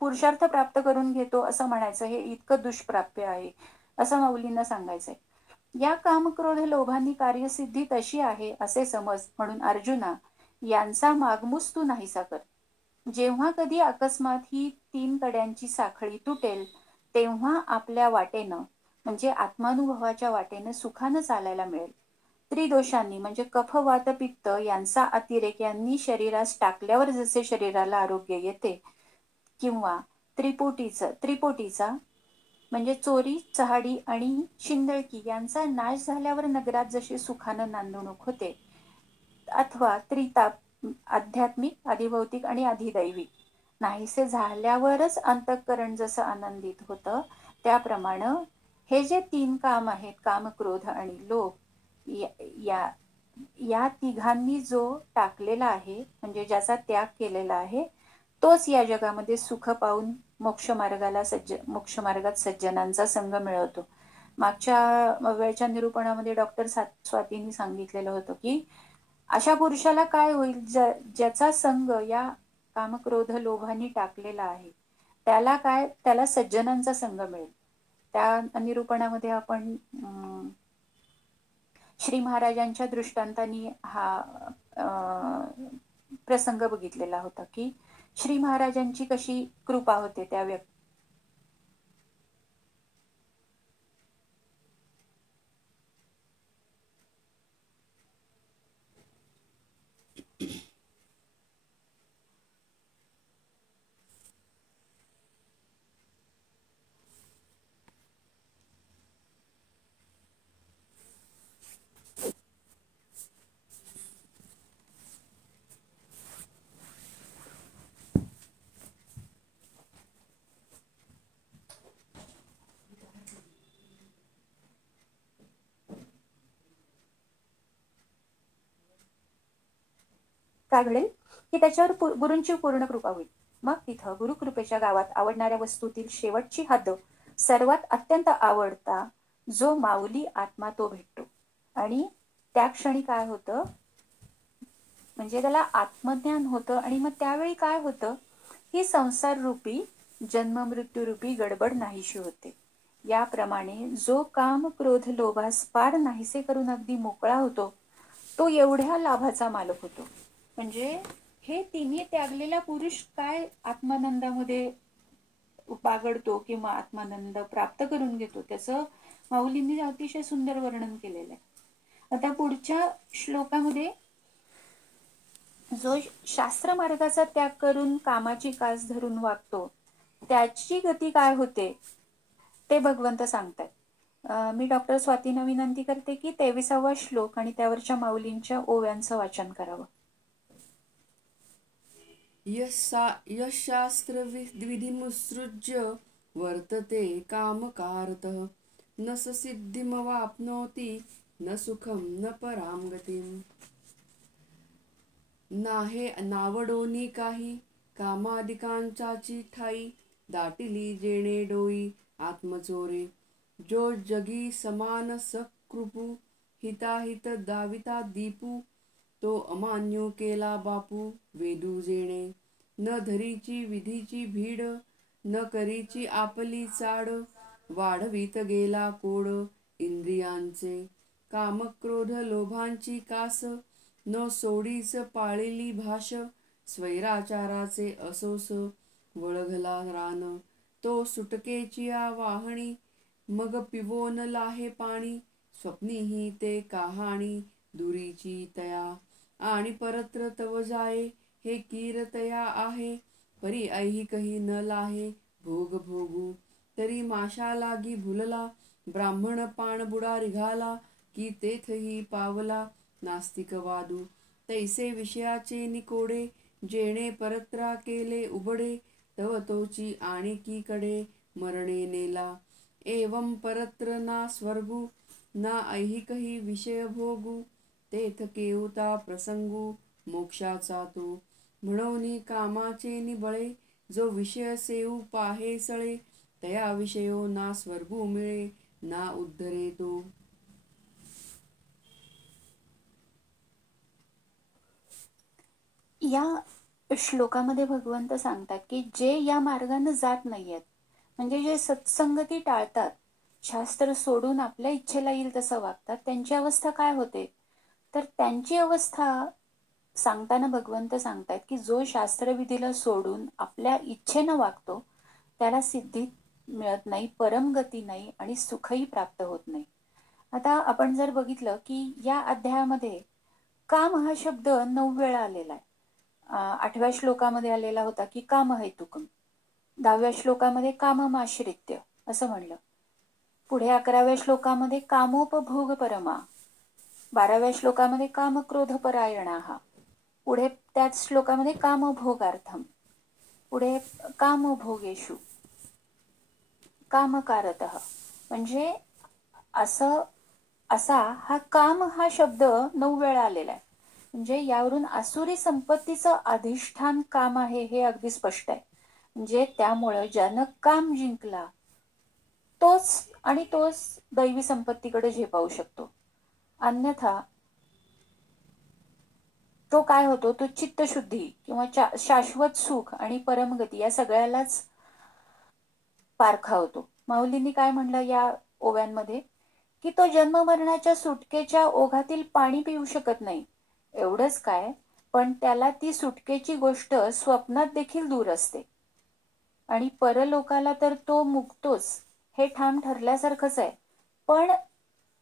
पुरुषार्थ प्राप्त करून घेतो असं म्हणायचं हे इतकं दुष्प्राप्य आहे असं माऊलींना सांगायचंय. या कामक्रोध लोभांनी कार्यसिद्धी तशी आहे असे समज, म्हणून अर्जुना यांचा मागमूस तू नाहीसा कर. जेव्हा कधी अकस्मात ही 3 कड्यांची साखळी तुटेल तेव्हा आपल्या वाटेनं म्हणजे आत्मानुभवाच्या वाटेनं सुखानं चालायला मिळेल. त्रिदोषांनी म्हणजे कफ वात पित्त यांचा अतिरेक यांनी शरीरास टाकल्यावर जसे शरीराला आरोग्य येते किंवा त्रिपोटीचा म्हणजे चोरी चहाडी आणि शिंदळकी यांचा नाश झाल्यावर नगरात जशी सुखानं नांदणूक होते, अथवा त्रिताप आध्यात्मिक अधिभौतिक आणि अधिदैविक नाहीसे झाल्यावरच अंतःकरण जसं आनंदित होतं, त्याप्रमाणे हे जे 3 काम आहेत काम क्रोध आणि लोभ या तिघांनी जो टाकलेला आहे म्हणजे ज्याचा त्याग केलेला आहे तोच या जगामध्ये सुख पाहून मोक्षमार्गात सज्जनांचा संग मिळवतो. मागच्या वेळच्या निरूपणामध्ये डॉक्टर स्वातींनी सांगितलेलं होतं की अशा पुरुषाला काय होईल ज्याचा संग या कामक्रोध लोभांनी टाकलेला आहे त्याला सज्जनांचा संग मिळेल. त्या निरूपणामध्ये आपण श्री महाराजांच्या दृष्टांतानी हा प्रसंग बघितलेला होता की श्री महाराजांची कशी कृपा होते त्या व्यक्ती काय घडेल की त्याच्यावर गुरूंची पूर्ण कृपा होईल. मग तिथं गुरुकृपेच्या गावात आवडणाऱ्या वस्तूतील शेवटची हद्द सर्वात अत्यंत आवडता जो माऊली आत्मा तो भेटतो. आणि त्या क्षणी काय होतं म्हणजे त्याला आत्मज्ञान होतं. आणि मग त्यावेळी काय होतं ही संसार रूपी जन्म मृत्यू रूपी गडबड नाहीशी होते. याप्रमाणे जो काम क्रोध लोभास पार नाहीसे करून अगदी मोकळा होतो तो एवढ्या लाभाचा मालक होतो. म्हणजे हे तिन्ही त्यागलेला पुरुष काय आत्मानंदामध्ये बागडतो किंवा आत्मानंद प्राप्त करून घेतो त्याचं माऊलींनी अतिशय सुंदर वर्णन केलेलं आहे. आता पुढच्या श्लोकामध्ये जो शास्त्र मार्गाचा त्याग करून कामाची कास धरून वागतो त्याची गती काय होते ते भगवंत सांगतात. मी डॉक्टर स्वातींना विनंती करते की 23वा श्लोक आणि त्यावरच्या माऊलींच्या ओव्यांचं वाचन करावं. यशास्त्र विधिमुत्सृज्य वर्तते कामकारतः न स सिद्धिमवाप्नोति न सुखं न परां गतिम्. नाहे नावडोनी काही कामादिकांचाची ठाई दाटिली जेणे डोई आत्मचोरे जो जगी समान सकृपू हिताहित दाविता दीपू तो अमान्यो केला बापू वेदू जेणे न धरीची विधीची भीड न करीची आपली चाड वाढवीत गेला कोड इंद्रियांचे कामक्रोध लोभांची कास न सोडीच पाळिली भाष स्वैराचाराचे असोस वळघला रान तो सुटकेची वाहणी मग पिवोन लाहे पाणी स्वप्नीही ते कहाणी दुरीची तया आणि परत्र तव जाये हे कीरतया आहे परी ऐहिकही न लाहे भोग भोगू तरी माशा लागी भुलला ब्राह्मण पाण बुडा रिघाला की तेथही पावला नास्तिक वादू तैसे विषयाचे निकोडे जेणे परत्रा केले उबडे तव तोची आणिकीकडे मरणे नेला एवं परत्र ना स्वर्गू ना ऐहिकही विषय भोगू तेथ केवता प्रसंगू मोक्षाचा तो म्हणून कामाचे निबळे जो विषय सेऊ पाहे सळे तया विषयो ना स्वर्गू मिळे ना उद्धरे तो. या श्लोकामध्ये भगवंत सांगतात की जे या मार्गाने जात नाहीयेत, म्हणजे जे सत्संगती टाळतात, शास्त्र सोडून आपल्या इच्छेला येईल तसं वागतात, त्यांची अवस्था काय होते, तर त्यांची अवस्था सांगताना भगवंत सांगतात की जो शास्त्रविधीला सोडून आपल्या इच्छेनं वागतो त्याला सिद्धी मिळत नाही, परमगती नाही आणि सुखही प्राप्त होत नाही. आता आपण जर बघितलं की या अध्यायामध्ये काम हा शब्द 9 वेळा आलेला आहे. 8व्या श्लोकामध्ये आलेला होता की काम हेतुकम, 10व्या श्लोकामध्ये काममाश्रित्य असं म्हणलं, पुढे 11व्या श्लोकामध्ये कामोपभोग परमा, 12व्या श्लोकामध्ये कामक्रोधपरायणाः, पुढे त्याच श्लोकामध्ये कामभोगार्थम, पुढे कामभोगेषु कामकारतः. म्हणजे असा हा काम हा शब्द 9 वेळा आलेला आहे. म्हणजे यावरून आसुरी संपत्तीचं अधिष्ठान काम आहे हे अगदी स्पष्ट आहे. म्हणजे त्यामुळं ज्यानं काम जिंकला तोच दैवी संपत्तीकडे झेपावू शकतो. अन्यथा तो काय होतो, तो चित्तशुद्धी किंवा शाश्वत सुख आणि परमगती या सगळ्यालाच पारखा होतो. माऊलींनी काय म्हणलं या ओव्यांमध्ये की तो जन्ममरणाच्या सुटकेच्या ओघातील पाणी पिऊ शकत नाही. एवढंच काय, पण त्याला ती सुटकेची गोष्ट स्वप्नात देखील दूर असते आणि परलोकाला तर तो मुक्तोच हे ठाम ठरल्यासारखंच आहे. पण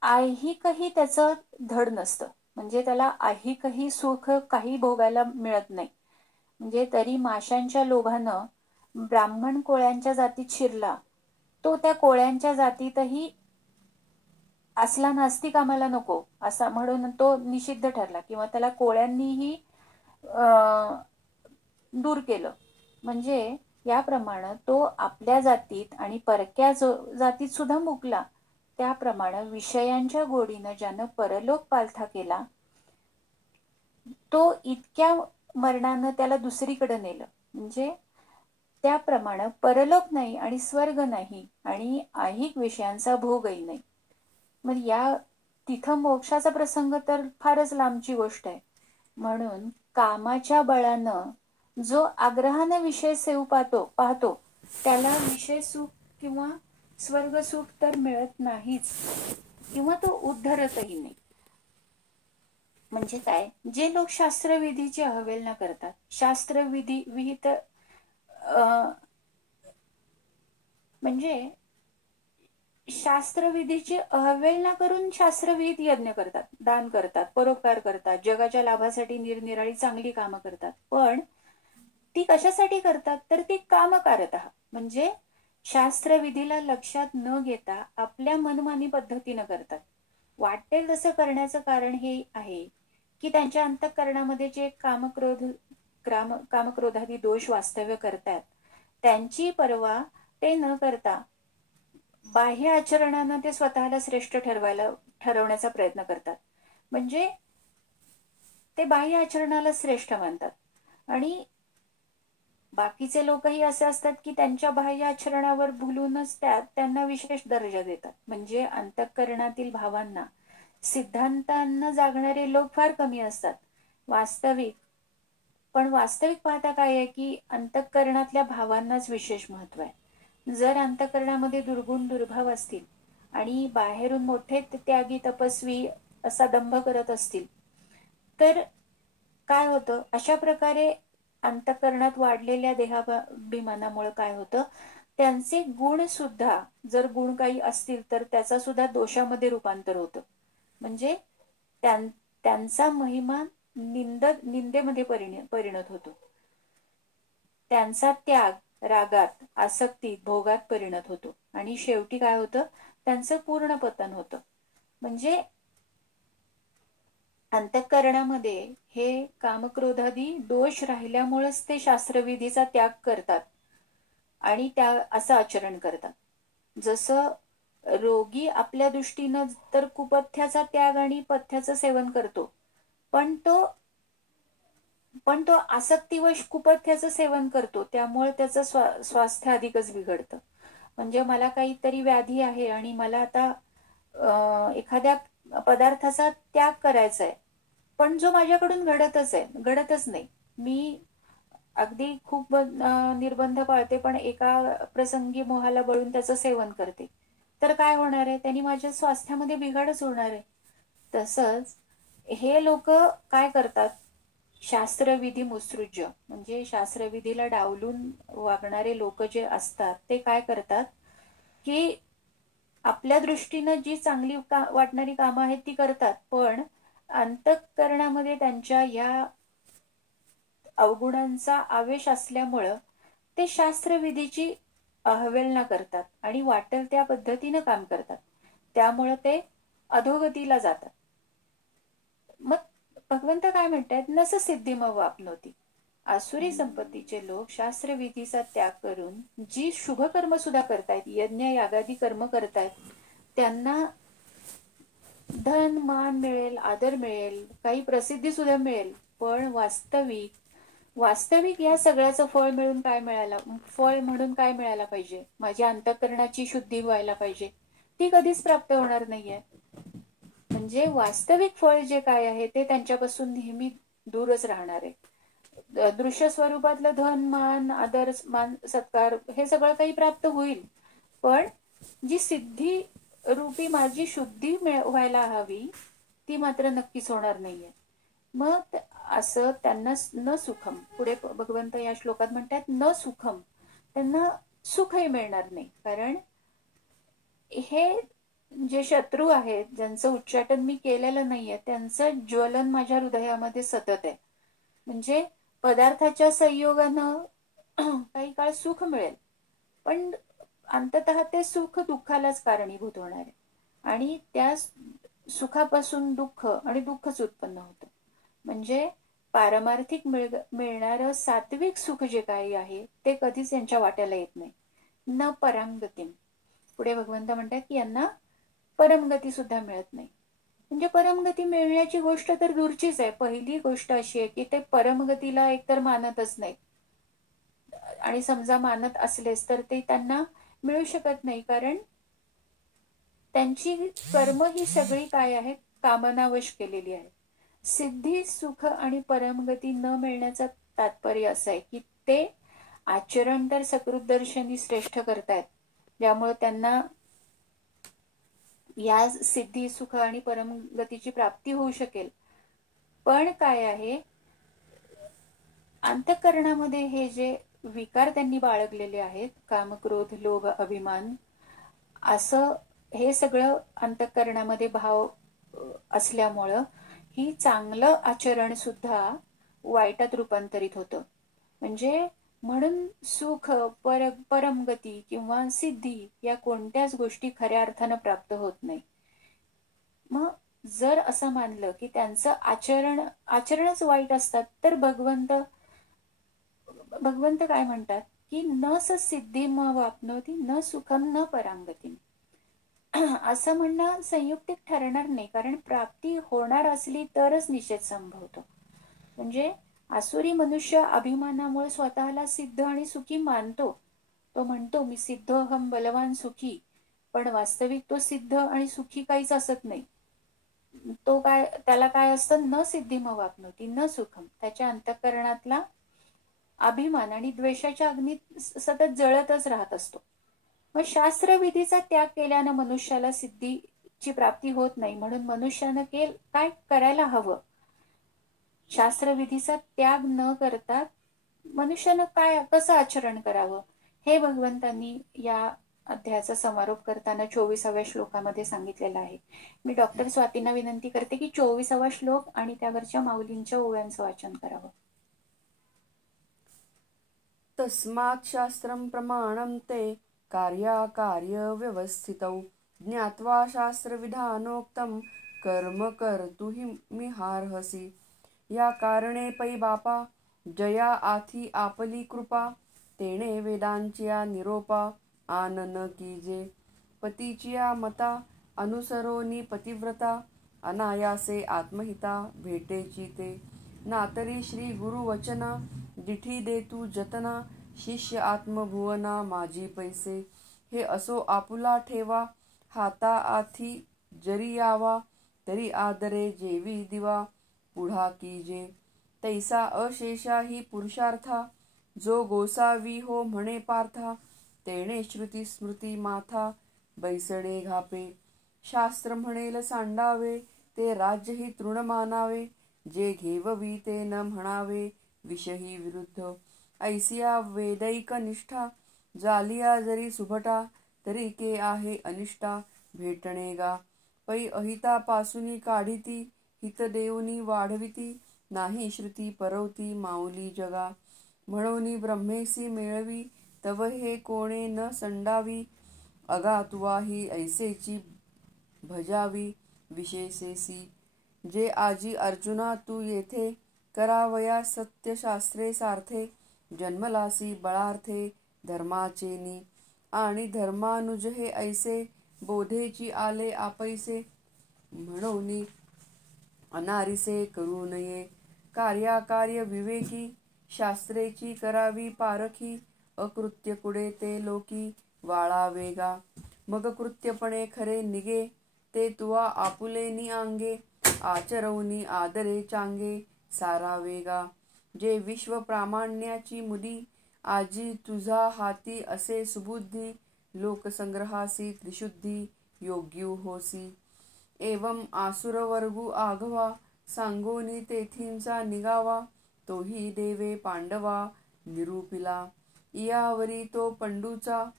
ऐहिकही त्याचं धड नसतं, म्हणजे त्याला ऐहिकही सुख काही भोगायला मिळत नाही. म्हणजे तरी माशांच्या लोभानं ब्राह्मण कोळ्यांच्या जातीत शिरला, तो त्या कोळ्यांच्या जातीतही असला नास्तिक आम्हाला नको असा म्हणून तो निषिद्ध ठरला किंवा त्याला कोळ्यांनीही दूर केलं. म्हणजे याप्रमाणे तो आपल्या जातीत आणि परक्या जातीत सुद्धा मुकला. त्याप्रमाणे विषयांच्या गोडीनं ज्यानं परलोक पालथा केला तो इतक्या मरणानं त्याला दुसरीकडे नेलं. म्हणजे त्याप्रमाणे परलोक नाही आणि स्वर्ग नाही आणि ऐहिक विषयांचा भोगही नाही. मग या तिथं मोक्षाचा प्रसंग तर फारच लांबची गोष्ट आहे. म्हणून कामाच्या बळानं जो आग्रहानं विषय सेव पाहतो त्याला विषय सुख किंवा स्वर्ग सुख तर मिळत नाहीच किंवा तो उद्धरतही नाही. म्हणजे काय, जे लोक शास्त्रविधीची अवहेलना करतात, शास्त्रविधी विहित म्हणजे शास्त्रविधीची अवहेलना करून शास्त्रविहित यज्ञ करतात, दान करतात, परोपकार करतात, जगाच्या लाभासाठी निरनिराळी चांगली कामं करतात. पण ती कशासाठी करतात, तर ती कामकारतः म्हणजे शास्त्रविधीला लक्षात न घेता आपल्या मनमानी पद्धतीनं करतात. वाटेल तसं करण्याचं कारण हे आहे की त्यांच्या अंतःकरणामध्ये जे कामक्रोधादी दोष वास्तव्य करतात त्यांची पर्वा ते न करता बाह्य आचरणानं ते स्वतःला श्रेष्ठ ठरवण्याचा प्रयत्न करतात. म्हणजे ते बाह्य आचरणाला श्रेष्ठ मानतात. आणि बाकीचे लोकही असे असतात की त्यांच्या बाह्य आचरणावर भुलूनच त्यांना विशेष दर्जा देतात. म्हणजे अंतःकरणातील भावांना सिद्धांतांना जागणारे लोक फार कमी असतात. वास्तविक पाहता काय आहे की अंतःकरणातल्या भावांनाच विशेष महत्व आहे. जर अंतःकरणामध्ये दुर्गुण दुर्भाव असतील आणि बाहेरून मोठे त्यागी तपस्वी असा दंभ करत असतील तर काय होतं, अशा प्रकारे अंतःकरणात वाढलेल्या देहाभिमानामुळे काय होतं, त्यांचे गुण सुद्धा, जर गुण काही असतील तर त्याचा सुद्धा दोषामध्ये रूपांतर होतं. म्हणजे त्यांचा महिमा निंदेमध्ये परिणत होतो. त्यांचा त्याग रागात, आसक्तीत, भोगात परिणत होतो आणि शेवटी काय होतं, त्यांचं पूर्ण पतन होतं. म्हणजे अंतःकरणामध्ये हे कामक्रोधादी दोष राहिल्यामुळेच ते शास्त्रविधीचा त्याग करतात आणि असं आचरण करतात. जसं रोगी आपल्या दृष्टीनं तर कुपथ्याचा त्याग आणि पथ्याचं सेवन करतो, पण तो आसक्तीवश कुपथ्याचं सेवन करतो, त्यामुळे त्याचं स्वास्थ्य अधिकच बिघडतं. म्हणजे मला काहीतरी व्याधी आहे आणि मला आता एखाद्या पदार्थाचा त्याग करायचा आहे, पण जो माझ्याकडून घडतच नाही. मी अगदी खूप निर्बंध पाळते, पण एका प्रसंगी मोहाला बळून त्याचं सेवन करते, तर काय होणार आहे, त्यांनी माझ्या स्वास्थ्यामध्ये बिघाडच होणार आहे. तसंच हे लोक काय करतात, शास्त्रविधी मुत्सृज्य म्हणजे शास्त्रविधीला डावलून वागणारे लोक जे असतात ते काय करतात की आपल्या दृष्टीनं जी चांगली वाटणारी कामं आहेत ती करतात, पण अंतःकरणामध्ये त्यांच्या या अवगुणांचा आवेश असल्यामुळं ते शास्त्रविधीची अवहेलना करतात आणि वाटेल त्या पद्धतीनं काम करतात. त्यामुळं ते अधोगतीला जातात. मग भगवंत काय म्हणतात, नस सिद्धिम वाप्नोती. आसुरी संपत्तीचे लोक शास्त्रविधीचा त्याग करून जी शुभकर्म सुद्धा करतायत, यज्ञ यागादी कर्म करतायत, त्यांना धन मान मिळेल, आदर मिळेल, काही प्रसिद्धी सुद्धा मिळेल, पण वास्तविक या सगळ्याचं फळ म्हणून काय मिळायला पाहिजे, माझ्या अंतःकरणाची शुद्धी व्हायला पाहिजे, ती कधीच प्राप्त होणार नाहीये. म्हणजे वास्तविक फळ जे काय आहे ते त्यांच्यापासून नेहमी दूरच राहणार आहे. दृश्य स्वरूपातलं धन मान आदर मान सत्कार हे सगळं काही प्राप्त होईल, पण जी सिद्धी रूपी माझी शुद्धी व्हायला हवी ती मात्र नक्कीच होणार नाहीये. मग असं त्यांना न सुखम, पुढे भगवंत या श्लोकात म्हणतात न सुखम, त्यांना सुखही मिळणार नाही. कारण हे जे शत्रू आहेत, ज्यांचं उच्चाटन मी केलेलं नाहीये, त्यांचं ज्वलन माझ्या हृदयामध्ये सतत आहे. म्हणजे पदार्थाच्या संयोगानं काही काळ सुख मिळेल, पण अंततः ते सुख दुःखालाच कारणीभूत होणार आहे आणि त्या सुखापासून दुःख आणि दुःखच उत्पन्न होतं. म्हणजे पारमार्थिक मिळणारं सात्विक सुख जे काही आहे ते कधीच यांच्या वाट्याला येत नाही. न परमगती, पुढे भगवंत म्हणतात की यांना परमगती सुद्धा मिळत नाही. म्हणजे परमगती मिळण्याची गोष्ट तर दूरचीच आहे. पहिली गोष्ट अशी आहे की ते परमगतीला एकतर मानतच नाहीत आणि समजा मानत असलेच तर ते त्यांना मिळू शकत नाही, कारण त्यांची कर्म ही सगळी काय आहेत, कामनावश केलेली आहे. सिद्धी सुख आणि परमगती न मिळण्याचं तात्पर्य असं आहे की ते आचरण तर सकृतदर्शनी श्रेष्ठ करतायत, ज्यामुळे त्यांना या सिद्धी सुख आणि परमगतीची प्राप्ती होऊ शकेल, पण काय आहे, अंतःकरणामध्ये हे जे विकार त्यांनी बाळगलेले आहेत, काम क्रोध लोभ अभिमान, असं हे सगळं अंतःकरणामध्ये भाव असल्यामुळं ही चांगलं आचरण सुद्धा वाईटात रूपांतरित होतं. म्हणजे म्हणून सुख परमगती किंवा सिद्धी या कोणत्याच गोष्टी खऱ्या अर्थानं प्राप्त होत नाही. मग जर असं मानलं की त्यांचं आचरणच वाईट असतात, तर भगवंत काय म्हणतात की न स सिद्धिम वाप्नोती न सुखम न परांगती. असं म्हणणं संयुक्तिक ठरणार नाही, कारण प्राप्ती होणार असली तरच निषेध संभवतो. म्हणजे आसुरी मनुष्य अभिमानामुळे स्वतःला सिद्ध आणि सुखी मानतो. तो म्हणतो मी सिद्ध हम बलवान सुखी, पण वास्तविक तो सिद्ध आणि सुखी काहीच असत नाही. तो त्याला काय असतं, न सिद्धिमवाप्नोती न सुखम. त्याच्या अंतःकरणातला अभिमान आणि द्वेषाच्या अग्नीत सतत जळतच राहत असतो. मग शास्त्रविधीचा त्याग केल्यानं मनुष्याला सिद्धीची प्राप्ती होत नाही. म्हणून मनुष्यानं काय करायला हवं? शास्त्रविधीचा त्याग न करता मनुष्यानं कसं आचरण करावं हे भगवंतांनी या अध्यायाचा समारोप करताना 24व्या श्लोकामध्ये सांगितलेलं आहे. मी डॉक्टर स्वातींना विनंती करते की 24वा श्लोक आणि त्यावरच्या माऊलींच्या ओव्यांचं वाचन करावं. तस्मात् शास्त्रं प्रमाणं ते कार्याकार्य व्यवस्थितौ ज्ञात्वा शास्त्रविधानोक्तं कर्म कर्तुमिहार्हसि. या कारणे पै बापा जया आथी आपली कृपा तेणे वेदांच्या निरोपा आनन कीजे. पतीचिया मता अनुसरोनी पतिव्रता अनायासे आत्महिता भेटेची ते. नातरी श्री गुरुवचना दिठी देतू जतना शिष्य आत्मभुवना माझी पैसे. हे असो आपुला ठेवा हाता आथी जरी यावा तरी आदरे जेवी दिवा पुढा कीजे. तैसा अशेषा ही पुरुषार्था जो गोसावी हो म्हणे पार्था तेणे श्रुती स्मृती माथा बैसडे घापे. शास्त्र म्हणेल सांडावे ते राज्य ही तृण मानावे जे घेववी ते न म्हणावे विषही विरुद्ध. ऐसिया वेदैक निष्ठा जालिया जरी सुभटा तरी के आहे अनिष्टा भेटणे गा. पै अहिता पासुनी काढिती हित देऊनी वाढविती नाही श्रुती परवती माऊली जगा. म्हणून ब्रह्मेसी मेळवी तव हे कोणे न संडावी अगा तुवाही ऐसेची भजावी विशेषेसी. जे आजी अर्जुना तू येथे करावया सत्य शास्त्रे सार्थे जन्मलासी बळार्थे धर्माचेनी आणि धर्मानुज हे ऐसे बोधेची आले आपैसे. म्हणून अनारिसे करू नये कार्याकार्य विवेकी शास्त्रेची करावी पारखी अकृत्य कुडे ते लोकी वाळावेगा. मग कृत्यपणे खरे निगे ते तुवा आपुलेनी आंगे आचरवनी आदरे चांगे सारावेगा. जे विश्व प्रामाण्याची मुदी आजी तुझा हाती असे सुबुद्धी लोकसंग्रहासी त्रिशुद्धी योग्यू होसी. एवं आसुरवर्गू आघवा सांगोनी तेथींचा निगावा तोही देवे पांडवा निरूपिला. यावरी तो पंडूचा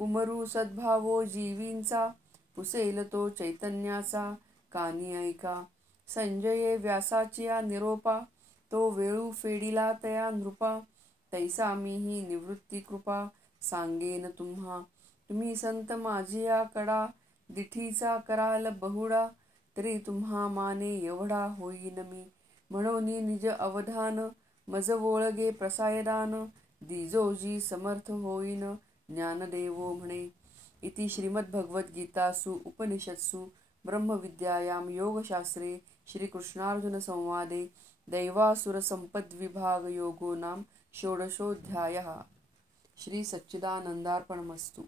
कुमरू सद्भावो जीवींचा पुसेल तो चैतन्याचा कानी ऐका. संजये व्यासाचिया निरोपा तो वेळू फेडिला तया नृपा. तैसा मीही निवृत्ती कृपा सांगेन तुम्हा. तुम्ही संत माझिया कडा दिठीचा कराल बहुडा तरी तुम्हा माने एवढा होईन मी. म्हणून निज अवधान मज वोळगे प्रसायदान दिजोजी समर्थ होईन ज्ञानदेवो म्हणे. इति श्रीमद्भगवद्गीतासु उपनिषत्सु ब्रह्मविद्यायां योगशास्त्रे श्रीकृष्णार्जुन संवादे दैवासुरसम्पद्विभागयोगो नाम षोडशोऽध्यायः. श्री सच्चिदानंदार्पणमस्तु.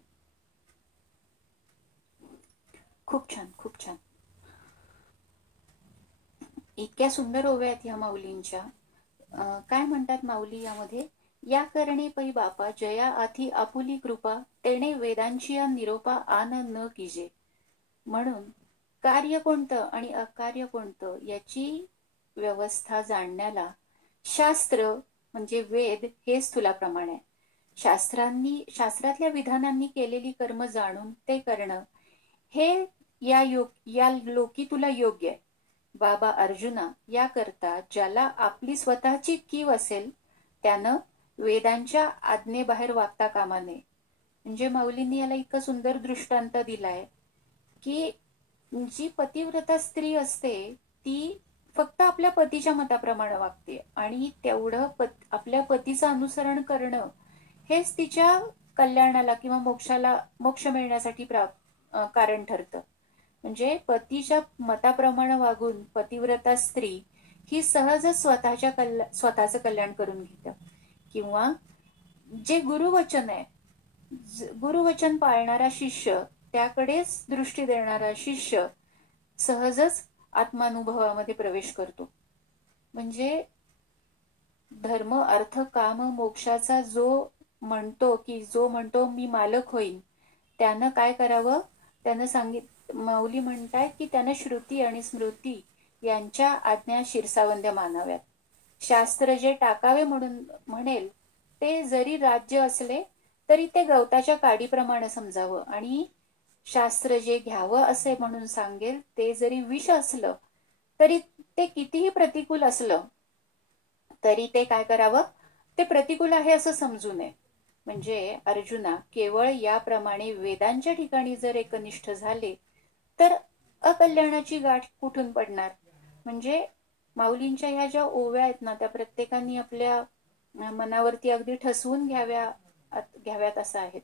खूप छान, खूप छान. इतक्या सुंदर ओव्या आहेत ह्या माऊलींच्या. काय म्हणतात माऊली यामध्ये? या करणे पै बापा जया आथी आपुली कृपा तेणे वेदांची निरोपा आन न कीजे. म्हणून कार्य कोणतं आणि अकार्य कोणतं याची व्यवस्था जाणण्याला शास्त्र म्हणजे वेद हेच तुला प्रमाण आहे. शास्त्रातल्या विधानांनी केलेली कर्म जाणून ते करणं हे या लोकी तुला योग्य आहे. बाबा अर्जुना, या करता ज्याला आपली स्वतःची कीव असेल त्यानं वेदांच्या आज्ञेबाहेर वागता कामा नये. म्हणजे माऊलींनी याला इतका सुंदर दृष्टांत दिलाय की जी पतिव्रता स्त्री असते ती फक्त आपल्या पतीच्या मताप्रमाणे वागते आणि तेवढं आपल्या पतीचं अनुसरण करणं हेच तिच्या कल्याणाला किंवा मोक्ष मिळण्यासाठी कारण ठरतं. म्हणजे पतीच्या मताप्रमाणे वागून पतिव्रता स्त्री ही सहजच स्वतःचं कल्याण करून घेतं. किंवा जे गुरुवचन आहे, गुरुवचन पाळणारा शिष्य, त्याकडेच दृष्टी देणारा शिष्य सहजच आत्मानुभवामध्ये प्रवेश करतो. म्हणजे धर्म अर्थ काम मोक्षाचा जो म्हणतो मी मालक होईन, त्यानं काय करावं? त्यानं माऊली म्हणतायत की त्यानं श्रुती आणि स्मृती यांच्या आज्ञा शिरसावंद्य मानाव्यात. शास्त्र जे टाकावे म्हणून म्हणेल ते जरी राज्य असले तरी ते गवताच्या काडीप्रमाणे समजावं, आणि शास्त्र जे घ्यावं असे म्हणून सांगेल ते जरी विष असलं तरी ते कितीही प्रतिकूल असलं तरी ते काय करावं? ते प्रतिकूल आहे असं समजू नये. म्हणजे अर्जुना, केवळ याप्रमाणे वेदांच्या ठिकाणी जर एकनिष्ठ झाले तर अकल्याणाची गाठ कुठून पडणार? म्हणजे माऊलींच्या ह्या ज्या ओव्या आहेत ना, त्या प्रत्येकाने आपल्या मनावरती अगदी ठसवून घ्याव्यात असं आहेत.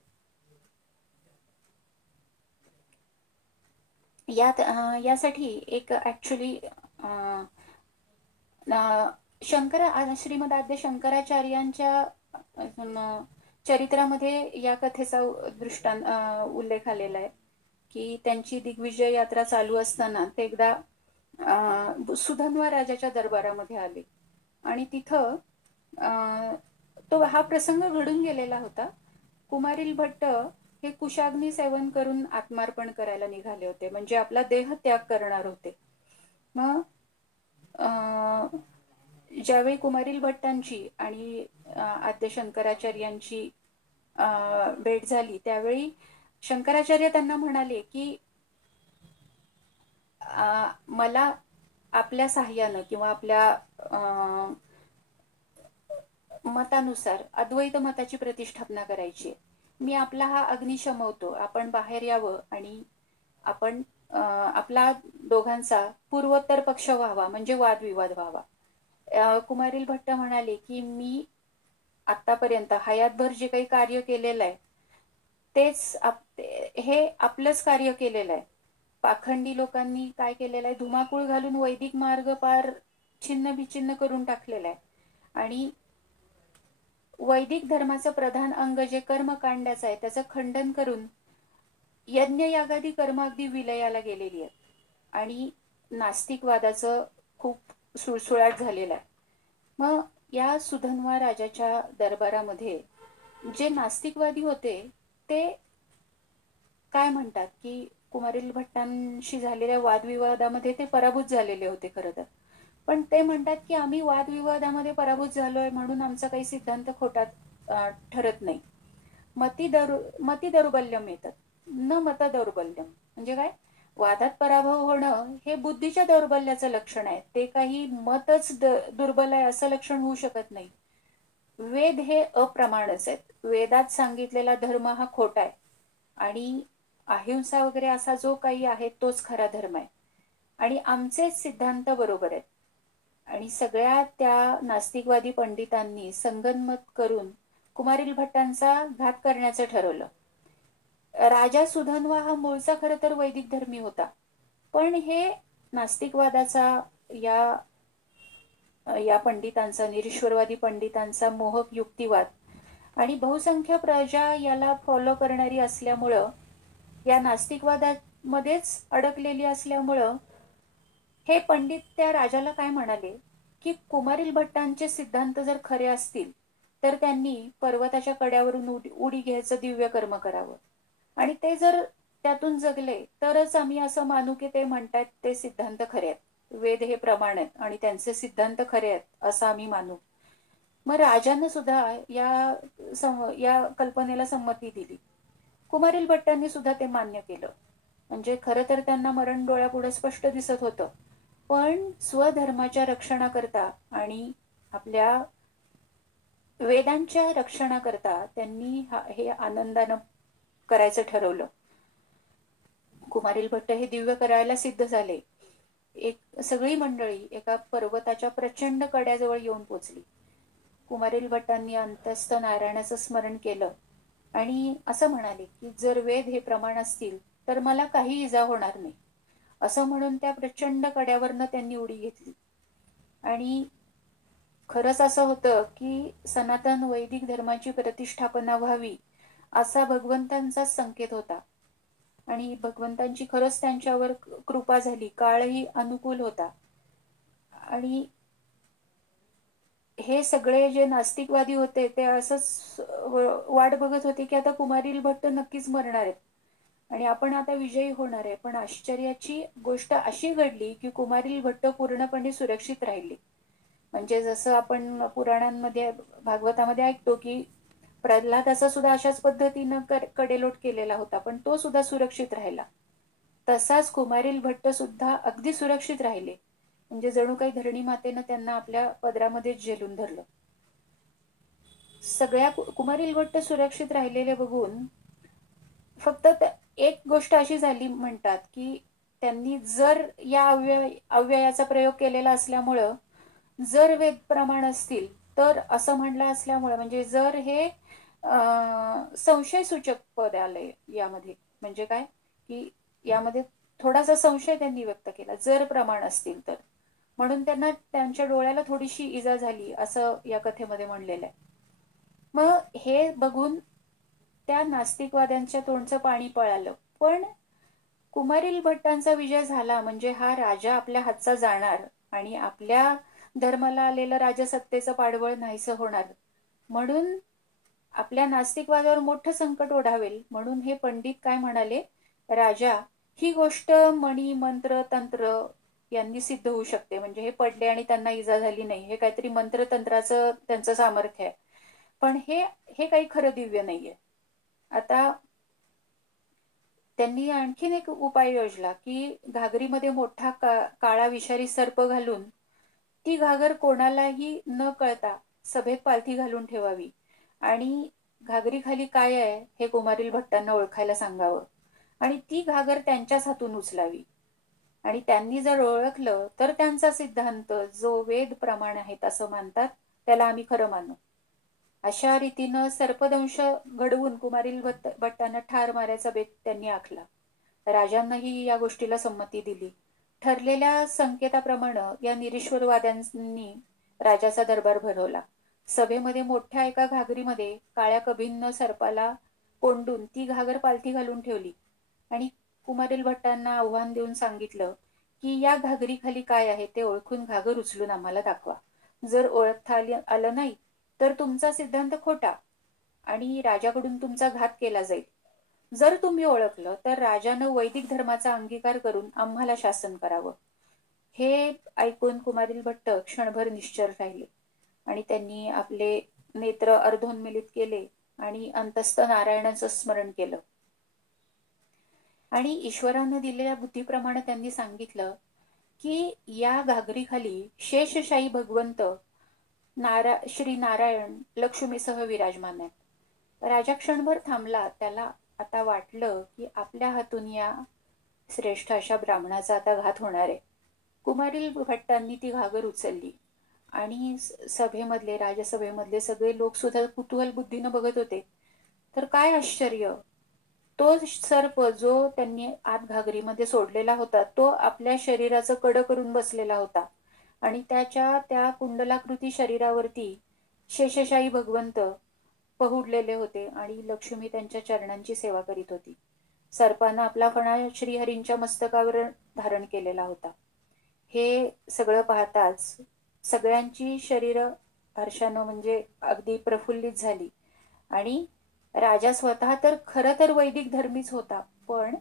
यासाठी एक ऍक्च्युली श्रीमद आद्य शंकराचार्यांच्या चरित्रामध्ये या कथेचा उल्लेख आलेला आहे की त्यांची दिग्विजय यात्रा चालू असताना ते एकदा सुधन्वा राजाच्या दरबारामध्ये आले, आणि तिथं हा प्रसंग घडून गेलेला होता. कुमारील भट्ट हे कुशाग्नी सेवन करून आत्मार्पण करायला निघाले होते, म्हणजे आपला देह त्याग करणार होते. मग ज्यावेळी कुमारील भट्टांची आणि आद्य शंकराचार्यांची भेट झाली त्यावेळी शंकराचार्य त्यांना म्हणाले की मला आपल्या साह्यानं किंवा आपल्या मतानुसार अद्वैत मताची प्रतिष्ठापना करायची. मी आपला हा अग्नी शमवतो, आपण बाहेर यावं आणि आपण आपला दोघांचा पूर्वोत्तर पक्ष व्हावा, म्हणजे वादविवाद व्हावा. कुमारील भट्ट म्हणाले की मी आतापर्यंत हयातभर जे काही कार्य केलेलं आहे तेच हे आपलंच कार्य केलेलं आहे. पाखंडी लोकांनी काय केलेलं आहे? धुमाकूळ घालून वैदिक मार्ग पार छिन्न बिछिन्न करून टाकलेला आहे, आणि वैदिक धर्माचं प्रधान अंग जे कर्मकांडाचं आहे त्याचं खंडन करून यज्ञ यागादी कर्म अगदी विलयाला गेलेली आहेत, आणि नास्तिकवादाचं खूप सुळसुळाट झालेला आहे. मग या सुधन्वा राजाच्या दरबारामध्ये जे नास्तिकवादी होते ते काय म्हणतात की कुमारील भट्टांशी झालेल्या वादविवादामध्ये ते पराभूत झालेले होते खरं तर, पण ते म्हणतात की आम्ही वादविवादामध्ये पराभूत झालोय म्हणून आमचा काही सिद्धांत खोटा ठरत नाही. मती दौर्बल्यम येतात, न मत दौर्बल्यम. म्हणजे काय? वादात पराभव होणं हे बुद्धीच्या दौर्बल्याचं लक्षण आहे, ते काही मतच दुर्बल आहे असं लक्षण होऊ शकत नाही. वेद हे अप्रमाणच आहेत. वेदात सांगितलेला धर्म हा खोटा आहे, आणि अहिंसा वगैरे असा जो काही आहे तोच खरा धर्म आहे, आणि आमचे सिद्धांत बरोबर आहेत. आणि सगळ्या त्या नास्तिकवादी पंडितांनी संगनमत करून कुमारील भट्टांचा घात करण्याचं ठरवलं. राजा सुधन्वा हा मूळचा खरं तर वैदिक धर्मी होता, पण हे नास्तिकवादाचा या पंडितांचा, निरीश्वरवादी पंडितांचा मोहक युक्तिवाद आणि बहुसंख्य प्रजा याला फॉलो करणारी असल्यामुळं, या नास्तिकवादामध्येच अडकलेली असल्यामुळं हे पंडित त्या राजाला काय म्हणाले की कुमारील भट्टांचे सिद्धांत जर खरे असतील तर त्यांनी पर्वताच्या कड्यावरून उडी घ्यायचं दिव्य कर्म करावं, आणि ते जर त्यातून जगले तरच आम्ही असं मानू की ते म्हणतात ते सिद्धांत खरे आहेत, वेद हे प्रमाण आहेत आणि त्यांचे सिद्धांत खरे आहेत असं आम्ही मानू. मग राजानं सुद्धा या कल्पनेला संमती दिली. कुमारील भट्टांनी सुद्धा ते मान्य केलं. म्हणजे खरं तर त्यांना मरण डोळ्यापुढे स्पष्ट दिसत होतं, पण स्वधर्माच्या रक्षणाकरता आणि आपल्या वेदांच्या रक्षणाकरता त्यांनी हे आनंदानं करायचं ठरवलं. कुमारील भट्ट हे दिव्य करायला सिद्ध झाले. सगळी मंडळी एका पर्वताच्या प्रचंड कड्याजवळ येऊन पोचली. कुमारील भट्टांनी अंतस्थ नारायणाचं स्मरण केलं आणि असं म्हणाले की जर वेद हे प्रमाण असतील तर मला काही इजा होणार नाही, असं म्हणून त्या प्रचंड कड्यावरनं त्यांनी उडी घेतली. आणि खरंच असं होतं की सनातन वैदिक धर्माची प्रतिष्ठापना व्हावी असा भगवंतांचा संकेत होता. आणि भगवंतांची खरंच त्यांच्यावर कृपा झाली. काळही अनुकूल होता. आणि हे सगळे जे नास्तिकवादी होते ते असंच वाट बघत होते की आता कुमारील भट्ट नक्कीच मरणार आहेत आणि आपण आता विजयी होणार आहे. पण आश्चर्याची गोष्ट अशी घडली की कुमारील भट्ट पूर्णपणे सुरक्षित राहिली. म्हणजे जसं आपण पुराणांमध्ये भागवतामध्ये ऐकतो की प्रल्हादाचा सुद्धा अशाच पद्धतीनं कडेलोट केलेला होता, पण तो सुद्धा सुरक्षित राहिला. तसाच कुमारील भट्ट सुद्धा अगदी सुरक्षित राहिले. म्हणजे जणू काही धरणी मातेनं त्यांना आपल्या पदरामध्ये झेलून धरलं. सगळ्या कुमारील भट्ट सुरक्षित राहिलेले बघून फक्त एक गोष्ट अशी झाली म्हणतात की त्यांनी जर या अव्ययाचा प्रयोग केलेला असल्यामुळं जर वेद प्रमाण असतील तर असं म्हणलं असल्यामुळे म्हणजे जर हे संशयसूचक पद आलंय यामध्ये. म्हणजे काय की यामध्ये थोडासा संशय त्यांनी व्यक्त केला, जर प्रमाण असतील तर, म्हणून त्यांना त्यांच्या डोळ्याला थोडीशी इजा झाली असं या कथेमध्ये म्हणलेलं आहे. मग हे बघून त्या नास्तिकवाद्यांच्या तोंडचं पाणी पळालं. पण कुमारील भट्टांचा विजय झाला म्हणजे हा राजा आपल्या हातचा जाणार आणि आपल्या धर्माला आलेलं राजसत्तेचं पाडबळ नाहीसं होणार, म्हणून आपल्या नास्तिकवादावर मोठं संकट ओढावेल. म्हणून हे पंडित काय म्हणाले, राजा ही गोष्ट मणी मंत्र तंत्र यांनी सिद्ध होऊ शकते. म्हणजे हे पडले आणि त्यांना इजा झाली नाही, हे काहीतरी मंत्रतंत्राचं त्यांचं सामर्थ्य आहे, पण हे काही खरं दिव्य नाहीये. आता त्यांनी आणखीन एक उपाय योजला की घागरीमध्ये मोठा काळा विषारी सर्प घालून ती घागर कोणालाही न कळता सभेत पालथी घालून ठेवावी आणि घागरीखाली काय आहे हे कुमारील भट्टांना ओळखायला सांगावं आणि ती घागर त्यांच्याच हातून उचलावी. आणि त्यांनी जर ओळखलं तर त्यांचा सिद्धांत जो वेद प्रमाण आहेत असं मानतात त्याला आम्ही खरं मानू. अशा रीतीनं सर्पदंश घडवून कुमारील भट्टांना ठार मारायचा बेत त्यांनी आखला. राजांनाही या गोष्टीला संमती दिली. ठरलेल्या संकेताप्रमाणे या निरीश्वरवाद्यांनी राजाचा दरबार भरवला. सभेमध्ये मोठ्या एका घागरीमध्ये काळ्या कभिन्न सर्पाला कोंडून ती घागर पालथी घालून ठेवली आणि कुमारील भट्टांना आव्हान देऊन सांगितलं की या घागरीखाली काय आहे ते ओळखून घागर उचलून आम्हाला दाखवा. जर ओळखता आलं नाही तर तुमचा सिद्धांत खोटा आणि राजाकडून तुमचा घात केला जाईल. जर तुम्ही ओळखलं तर राजानं वैदिक धर्माचा अंगीकार करून आम्हाला शासन करावं. हे ऐकून कुमारील भट्ट क्षणभर निश्चल राहिले आणि त्यांनी आपले नेत्र अर्धोन्मिलित केले आणि अंतस्थ नारायणाचं स्मरण केलं. आणि ईश्वरानं दिलेल्या बुद्धीप्रमाणे त्यांनी सांगितलं की या घागरीखाली शेषशाही भगवंत श्री नारायण लक्ष्मीसह विराजमान आहेत. राजा क्षणभर थांबला. त्याला आता वाटलं की आपल्या हातून या श्रेष्ठ अशा ब्राह्मणाचा आता घात होणार आहे. कुमारील भट्टांनी ती घागर उचलली आणि राजसभेमधले सगळे लोक सुद्धा कुतूहल बुद्धीनं बघत होते. तर काय आश्चर्य, तो सर्प जो त्यांनी आत घागरीमध्ये सोडलेला होता तो आपल्या शरीराचं कड करून बसलेला होता आणि त्याच्या त्या कुंडलाकृती शरीरावरती शेषशाही भगवंत पहुडलेले होते आणि लक्ष्मी त्यांच्या चरणांची सेवा करीत होती. सर्पानं आपला फणा श्रीहरींच्या मस्तकावर धारण केलेला होता. हे सगळं पाहताच सगळ्यांची शरीर हर्षानं म्हणजे अगदी प्रफुल्लित झाली आणि राजा स्वतः तर खरं तर वैदिक धर्मीच होता, पण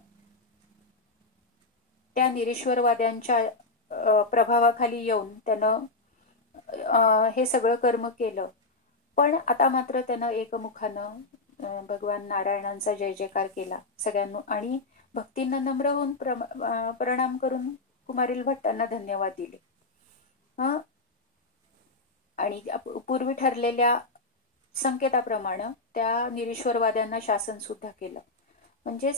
त्या निरीश्वरवाद्यांच्या प्रभावाखाली येऊन त्यानं हे सगळं कर्म केलं. पण आता मात्र त्यानं एकमुखानं भगवान नारायणांचा जय जयकार केला सगळ्यांना आणि भक्तीनं नम्र होऊन प्रणाम करून कुमारील भट्टांना धन्यवाद दिले. आणि पूर्वी ठरलेल्या संकेताप्रमाणे त्या निरीश्वरवाद्यांना शासन सुद्धा केलं. म्हणजे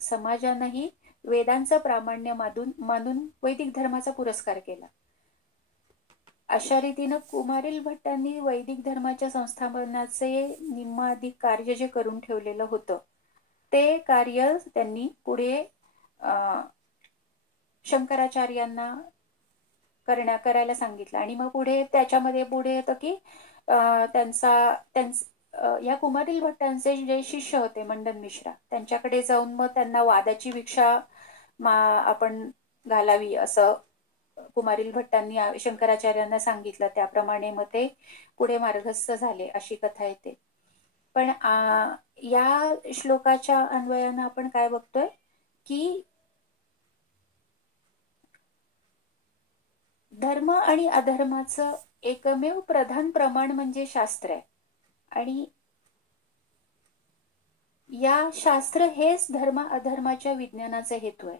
समाजानंही वेदांचं प्रामाण्य मानून वैदिक धर्माचा पुरस्कार केला. अशा रीतीनं कुमारील भट्टांनी वैदिक धर्माच्या संस्थापनाचे निम्माधिक कार्य जे करून ठेवलेलं होतं ते कार्य त्यांनी पुढे शंकराचार्यांना करायला सांगितलं. आणि मग त्याच्यामध्ये पुढे येतं की या कुमारील भट्टांचे जे शिष्य होते मंडन मिश्रा, त्यांच्याकडे जाऊन मग त्यांना वादाची भिक्षा आपण घालावी असं कुमारील भट्टांनी शंकराचार्यांना सांगितलं. त्याप्रमाणे मग ते पुढे मार्गस्थ झाले, अशी कथा येते. पण या श्लोकाच्या अन्वयानं आपण काय बघतोय की धर्म आणि अधर्माचं एकमेव प्रधान प्रमाण म्हणजे शास्त्र आहे. आणि या शास्त्र हेच धर्म अधर्माच्या विज्ञानाचा हेतू आहे.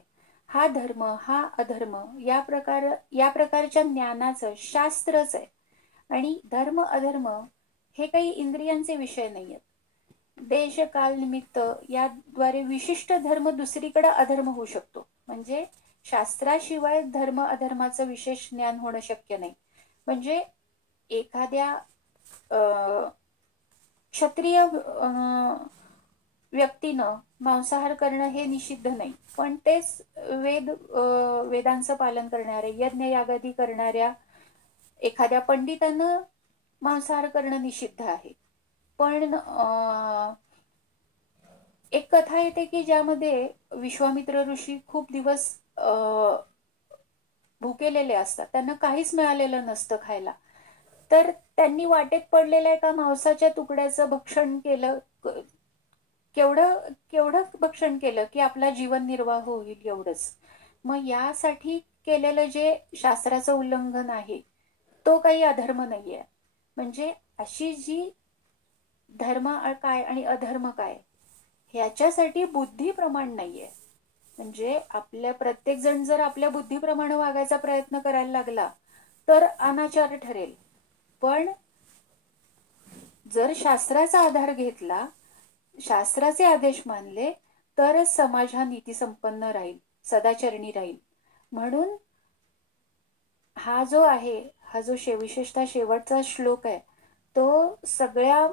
हा धर्म हा अधर्म या प्रकारच्या ज्ञानाचं शास्त्रच आहे. आणि धर्म अधर्म हे काही इंद्रियांचे विषय नाही आहेत. देश काल निमित्त याद्वारे विशिष्ट धर्म दुसरीकडे अधर्म होऊ शकतो. म्हणजे शास्त्राशिवाय धर्म अधर्माचं विशेष ज्ञान होणं शक्य नाही. म्हणजे एखाद्या क्षत्रिय व्यक्तीनं मांसाहार करणं हे निषिद्ध नाही, पण तेच वेदांचं पालन करणारे, यज्ञ यागादी करणाऱ्या एखाद्या पंडितानं मांसाहार करणं निषिद्ध आहे. पण एक कथा येते की ज्यामध्ये विश्वामित्र ऋषी खूप दिवस भुकेलेले असतात, त्यांना काहीच मिळालेलं नसतं खायला. तर त्यांनी वाटेत पडलेल्या एका मांसाच्या तुकड्याचं भक्षण केलं. केवढं भक्षण केलं की आपला जीवन निर्वाह होईल एवढंच. मग यासाठी केलेलं जे शास्त्राचं उल्लंघन आहे तो काही अधर्म नाहीये. म्हणजे अशी जी धर्म काय आणि अधर्म काय ह्याच्यासाठी बुद्धी प्रमाण नाहीये. म्हणजे प्रत्येक जण जर आपल्या बुद्धीप्रमाणे वागायचा प्रयत्न करायला लागला तर अनाचार ठरेल. पण जर शास्त्राचा आधार घेतला, शास्त्राचे आदेश मानले, तरच समाज हा नीतीसंपन्न राहील, सदाचरणी राहील. म्हणून हा जो विशेषतः शेवटचा श्लोक आहे तो सगळ्या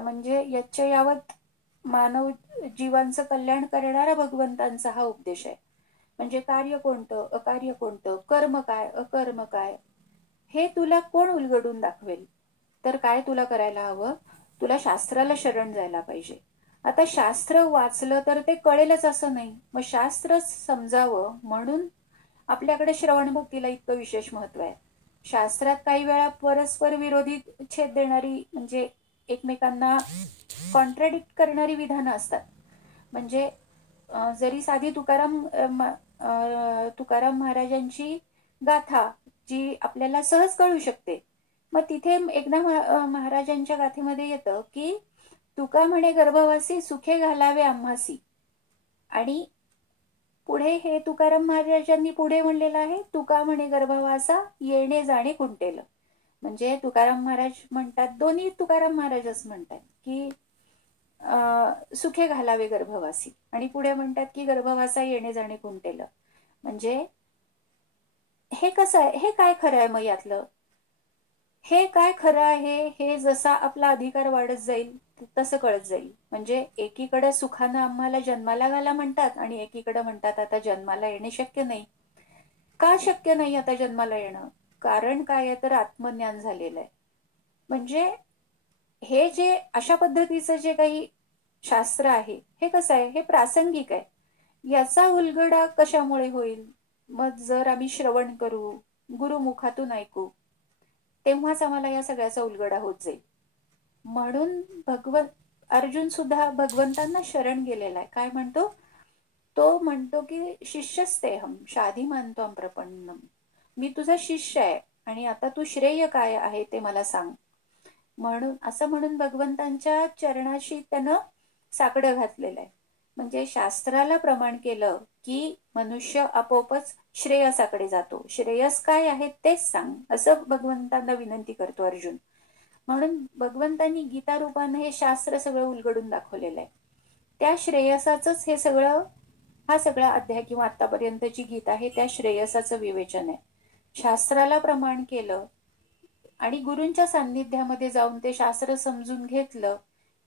म्हणजे यावत मानव जीवांचं कल्याण करणारा भगवंतांचा हा उपदेश आहे. म्हणजे कार्य कोणतं, अकार्य कोणतं, कर्म काय, अकर्म काय, हे तुला कोण उलगडून दाखवेल? तर काय तुला करायला हवं? तुला शास्त्राला शरण जायला पाहिजे. आता शास्त्र वाचलं तर ते कळेलच असं नाही. मग शास्त्र समजावं म्हणून आपल्याकडे श्रवण भक्तीला इतकं विशेष महत्व आहे. शास्त्रात काही वेळा परस्पर विरोधी छेद देणारी, म्हणजे एकमेकांना कॉन्ट्राडिक्ट करणारी विधानं असतात. म्हणजे जरी साधी तुकाराम महाराजांची गाथा जी आपल्याला सहज कळू शकते, मग तिथे एकदा महाराजांच्या गाथेमध्ये येतं की तुका म्हणे गर्भवासी सुखे घालावे आम्हासी. आणि पुढे हे तुकाराम महाराजांनी पुढे म्हणलेलं आहे, तुका म्हणे गर्भवासा येणे जाणे कुंटेल. म्हणजे तुकाराम महाराज म्हणतात, दोन्ही तुकाराम महाराजच म्हणतात की सुखे घालावे गर्भवासी, आणि पुढे म्हणतात की गर्भवासा येणे जाणे कुंटेल. म्हणजे हे कसं आहे, हे काय खरं आहे? मग यातलं हे काय खरं आहे हे जसा आपला अधिकार वाढत जाईल तसं कळत जाईल. म्हणजे एकीकडे सुखानं आम्हाला जन्माला घाला म्हणतात आणि एकीकडे म्हणतात आता जन्माला येणे शक्य नाही. का शक्य नाही आता जन्माला येणं? कारण काय आहे तर आत्मज्ञान झालेलं आहे. म्हणजे हे जे अशा पद्धतीचं जे काही शास्त्र आहे हे कसं आहे, हे प्रासंगिक आहे. याचा उलगडा कशामुळे होईल? मग जर आम्ही श्रवण करू, गुरुमुखातून ऐकू, तेव्हाच आम्हाला या सगळ्याचा उलगडा होत जाईल. म्हणून अर्जुन सुद्धा भगवंतांना शरण गेलेला आहे. काय म्हणतो तो? म्हणतो की शिष्यस्तेहम शाधी मानतो प्रपन्नम. मी तुझा शिष्य आहे आणि आता तू श्रेय काय आहे ते मला सांग. म्हणून भगवंतांच्या चरणाशी त्यानं साकडं घातलेलं आहे. म्हणजे शास्त्राला प्रमाण केलं की मनुष्य आपोआपच श्रेयसाकडे जातो. श्रेयस काय आहे तेच सांग, असं भगवंतांना विनंती करतो अर्जुन. म्हणून भगवंतांनी गीता रूपानं हे शास्त्र सगळं उलगडून दाखवलेलं आहे. त्या श्रेयसाचंच हा सगळा अध्याय किंवा आतापर्यंतची गीता आहे त्या श्रेयसाचं विवेचन आहे. शास्त्राला प्रमाण केलं आणि गुरूंच्या सान्निध्यामध्ये जाऊन ते शास्त्र समजून घेतलं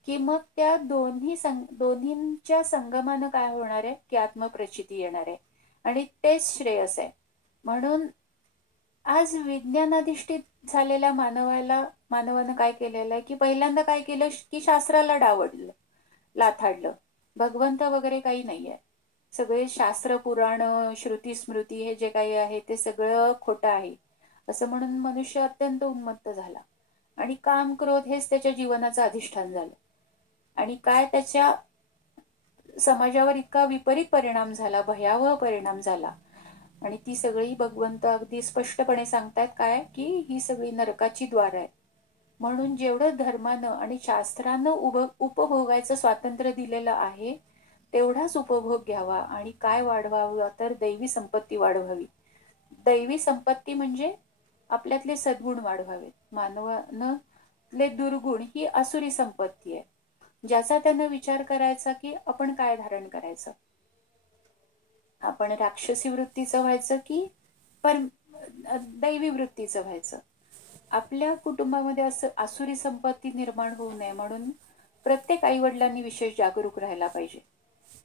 की मग त्या दोन्हींच्या संगमानं काय होणार आहे की आत्मप्रचिती येणार आहे. आणि तेच श्रेयस आहे. म्हणून आज विज्ञानाधिष्ठित झालेल्या मानवानं काय केलेलं आहे की पहिल्यांदा काय केलं की शास्त्राला डावललं, लाथाडलं. भगवंत वगैरे काही नाहीये. सगळे शास्त्र, पुराण, श्रुती, स्मृती हे जे काही आहे ते सगळं खोटं आहे असं म्हणून मनुष्य अत्यंत उन्मत्त झाला आणि काम, क्रोध हेच त्याच्या जीवनाचं अधिष्ठान झालं. आणि काय त्याच्या समाजावर इतका विपरीत परिणाम झाला, भयावह परिणाम झाला. आणि ती सगळी भगवंत अगदी स्पष्टपणे सांगतायत काय की ही सगळी नरकाची द्वार आहे. म्हणून जेवढं धर्मानं आणि शास्त्रानं उपभोगायचं स्वातंत्र्य दिलेलं आहे तेवढाच उपभोग घ्यावा. आणि काय वाढवावं तर दैवी संपत्ती वाढवावी. दैवी संपत्ती म्हणजे आपल्यातले सद्गुण वाढवावेत. मानवातले दुर्गुण ही असुरी संपत्ती आहे, ज्याचा त्यानं विचार करायचा की आपण काय धारण करायचं. आपण राक्षसी वृत्तीचं व्हायचं की दैवी वृत्तीचं व्हायचं. आपल्या कुटुंबामध्ये असं आसुरी संपत्ती निर्माण होऊ नये म्हणून प्रत्येक आईवडिलांनी विशेष जागरूक राहायला पाहिजे.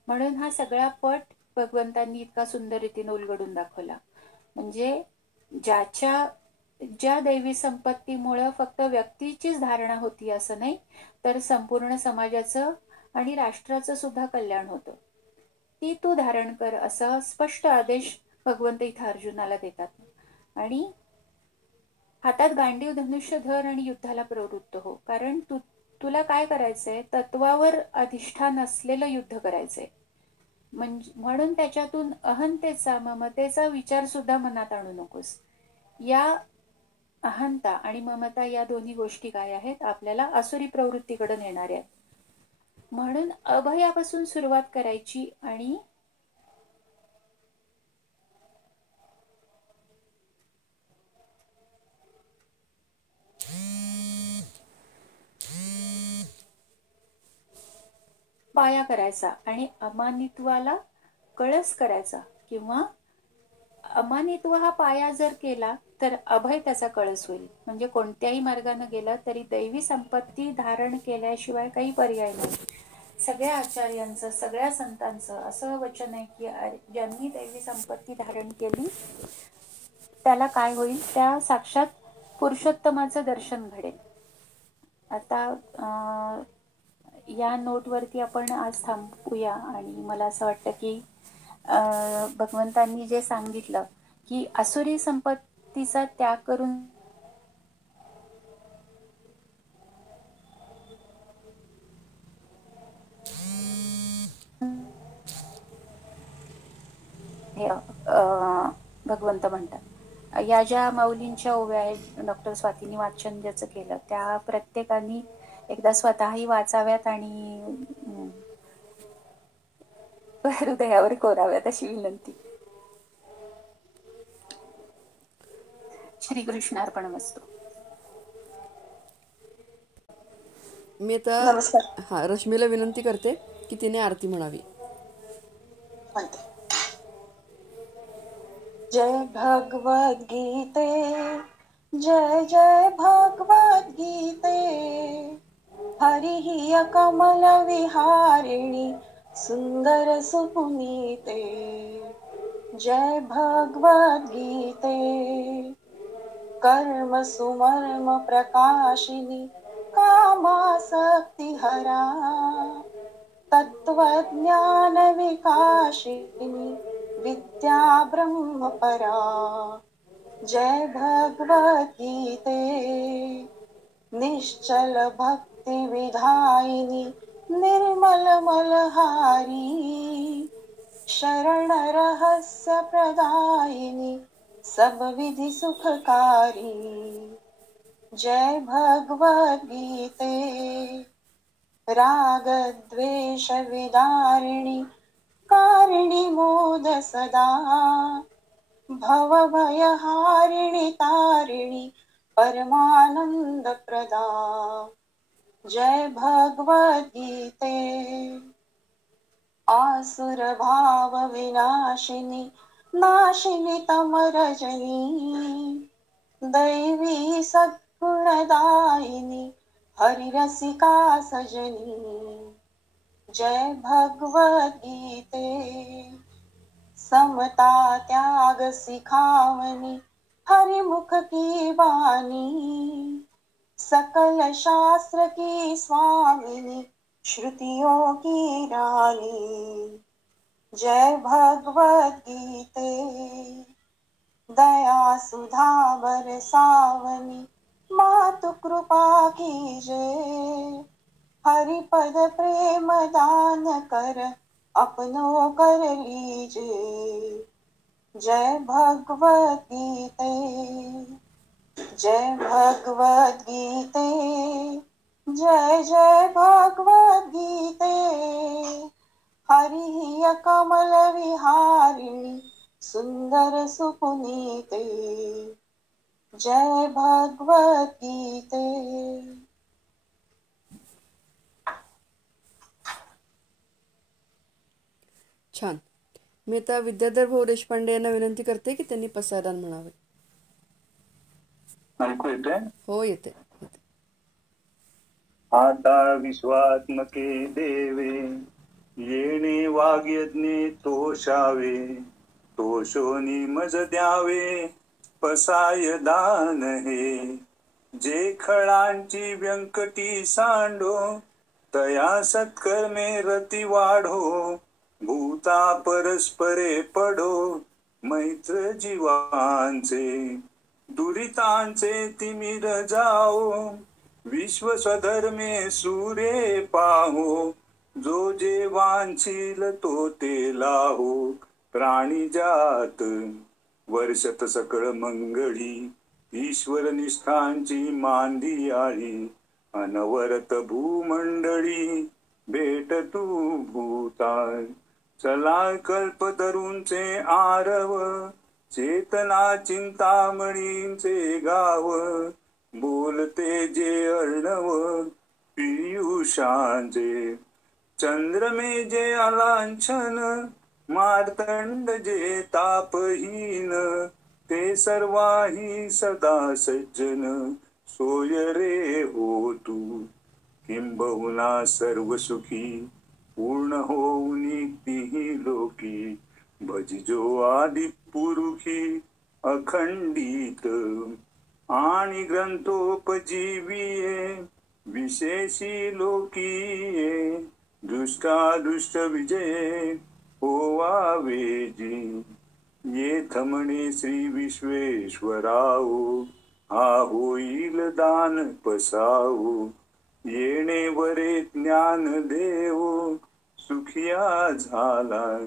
म्हणून हा सगळा पट भगवंतांनी इतका सुंदर रीतीने उलगडून दाखवला. म्हणजे ज्या दैवी संपत्तीमुळे फक्त व्यक्तीचीच धारणा होती असं नाही, तर संपूर्ण समाजाचं आणि राष्ट्राचं सुद्धा कल्याण होतं. ती तू धारण कर असा स्पष्ट आदेश भगवंत इथं अर्जुनाला देतात. आणि हातात गांडीव धनुष्य धर आणि युद्धाला प्रवृत्त हो. कारण तुला काय करायचंय, तत्वावर अधिष्ठान असलेलं युद्ध करायचंय. म्हणून त्याच्यातून अहंतेचा, ममतेचा विचार सुद्धा मनात आणू नकोस. या अहंता आणि ममता या दोन्ही गोष्टी काय आहेत, आपल्याला आसुरी प्रवृत्तीकडे नेणाऱ्या आहेत. म्हणून अभयापासून सुरुवात करायची आणि पाया करायचा आणि अमानित्वाला कळस करायचा. किंवा अमानित्व हा पाया जर केला तर अभय त्याचा कळस होईल. म्हणजे कोणत्याही मार्गाने गेला तरी दैवी संपत्ती धारण केल्याशिवाय काही पर्याय नाही. सगळ्या आचार्यांचं, सगळ्या संतांचं असं वचन आहे की ज्यांनी दैवी संपत्ती धारण केली त्याला काय होईल, त्या साक्षात पुरुषोत्तमाचं दर्शन घडेल. आता या नोटवरती आपण आज थांबूया. आणि मला असं वाटतं की भगवंतांनी जे सांगितलं की आसुरी संपत्तीचा त्याग करून हे भगवंत म्हणतात. या ज्या माऊलींच्या ओव्या आहेत, डॉक्टर स्वातींनी वाचन ज्याचं केलं त्या प्रत्येकाने एकदा स्वतःही वाचाव्यात आणि हृदयावर कोराव्यात अशी विनंती. श्रीकृष्णार्पणमस्तु. मी आता नमस्कार. रश्मीला विनंती करते की तिने आरती म्हणावी. म्हणते. जय भगवद गीते, जय जय भगवद गीते, हरिः कमल विहारिणी सुंदर सुपुनीते. जय भगवद गीते, कर्म सुमर्म प्रकाशिनी कामासक्ति हरा, तत्वज्ञान विकाशिनी विद्या ब्रह्म परा. जय भगवद गीते, निश्चल भक्ति विधायिनी निर्मल मलहारी, शरण रहस्य प्रदायिनी सब विधि सुखकारी. जय भगवद गीते, राग द्वेष विदारिणी कारिणी मोद सदा, भव भय हारिणी तारिणी परमानंद प्रदा. जय भगवद गीते, आसुर भाव विनाशिनी नाशिनी तम रजनी, दैवी सद्गुणदायिनी हरिरसिका सजनी. जय भगवद गीते, समता त्याग सिखावनी हरिमुख की वाणी सकल शास्त्र की स्वामिनी श्रुतियों की रानी जय भगवत गीते दया सुधा बरसावनी मातु कृपा कीजे हरि पद प्रेम दान कर अपनो कर लीजे जय भगवत गीते जय भगवत गीते जय जय भगवत गीते हरि कमल विहारिणी सुंदर सुपुनीते जय भगवत गीते. छान. मी आता विद्याधर भाऊ देशपांडे यांना विनंती करते की त्यांनी पसायदान म्हणावे. ऐकू येते. हो येते. आता विश्वात्मके देवे येणे वाग्यज्ञे तोषावे तोषोनी मज द्यावे पसाय दान हे जे खळांची व्यंकटी सांडो तया सत्कर्मे रती वाढो भूता परस्परे पडो मैत्र जीवांचे दुरितांचे तिमिर जाओ विश्व स्वधर्मे सूर्ये पाहो जो जे वांछील तो ते लाहो प्राणी जात वर्षत सकळ मंगळी ईश्वर निष्ठांची मांदी आळी अनवरत भूमंडळी भेट तू भूताय चला कल्पतरूंचे आरव चेतना चिंतामणींचे गाव बोलते जे अर्णव पियुषांचे चंद्रमे जे अलांछन मार्तंड जे तापहीन ते सर्वाही सदा सज्जन सोय रे हो तू किंबहुना सर्व सुखी पूर्ण होऊन तिही लोकी भजिजो आदि पुरुषी अखंडित आणि ग्रंथोपजीवीये विशेषी लोकीये दुष्टादुष्ट विजय होवावे जी येथ म्हणे श्री विश्वेश्वराओ हा होईल दान पसाओ येणे वरे ज्ञान देव सुखिया झालाय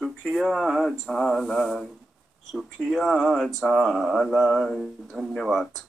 सुखिया झालाय सुखिया झालाय. धन्यवाद.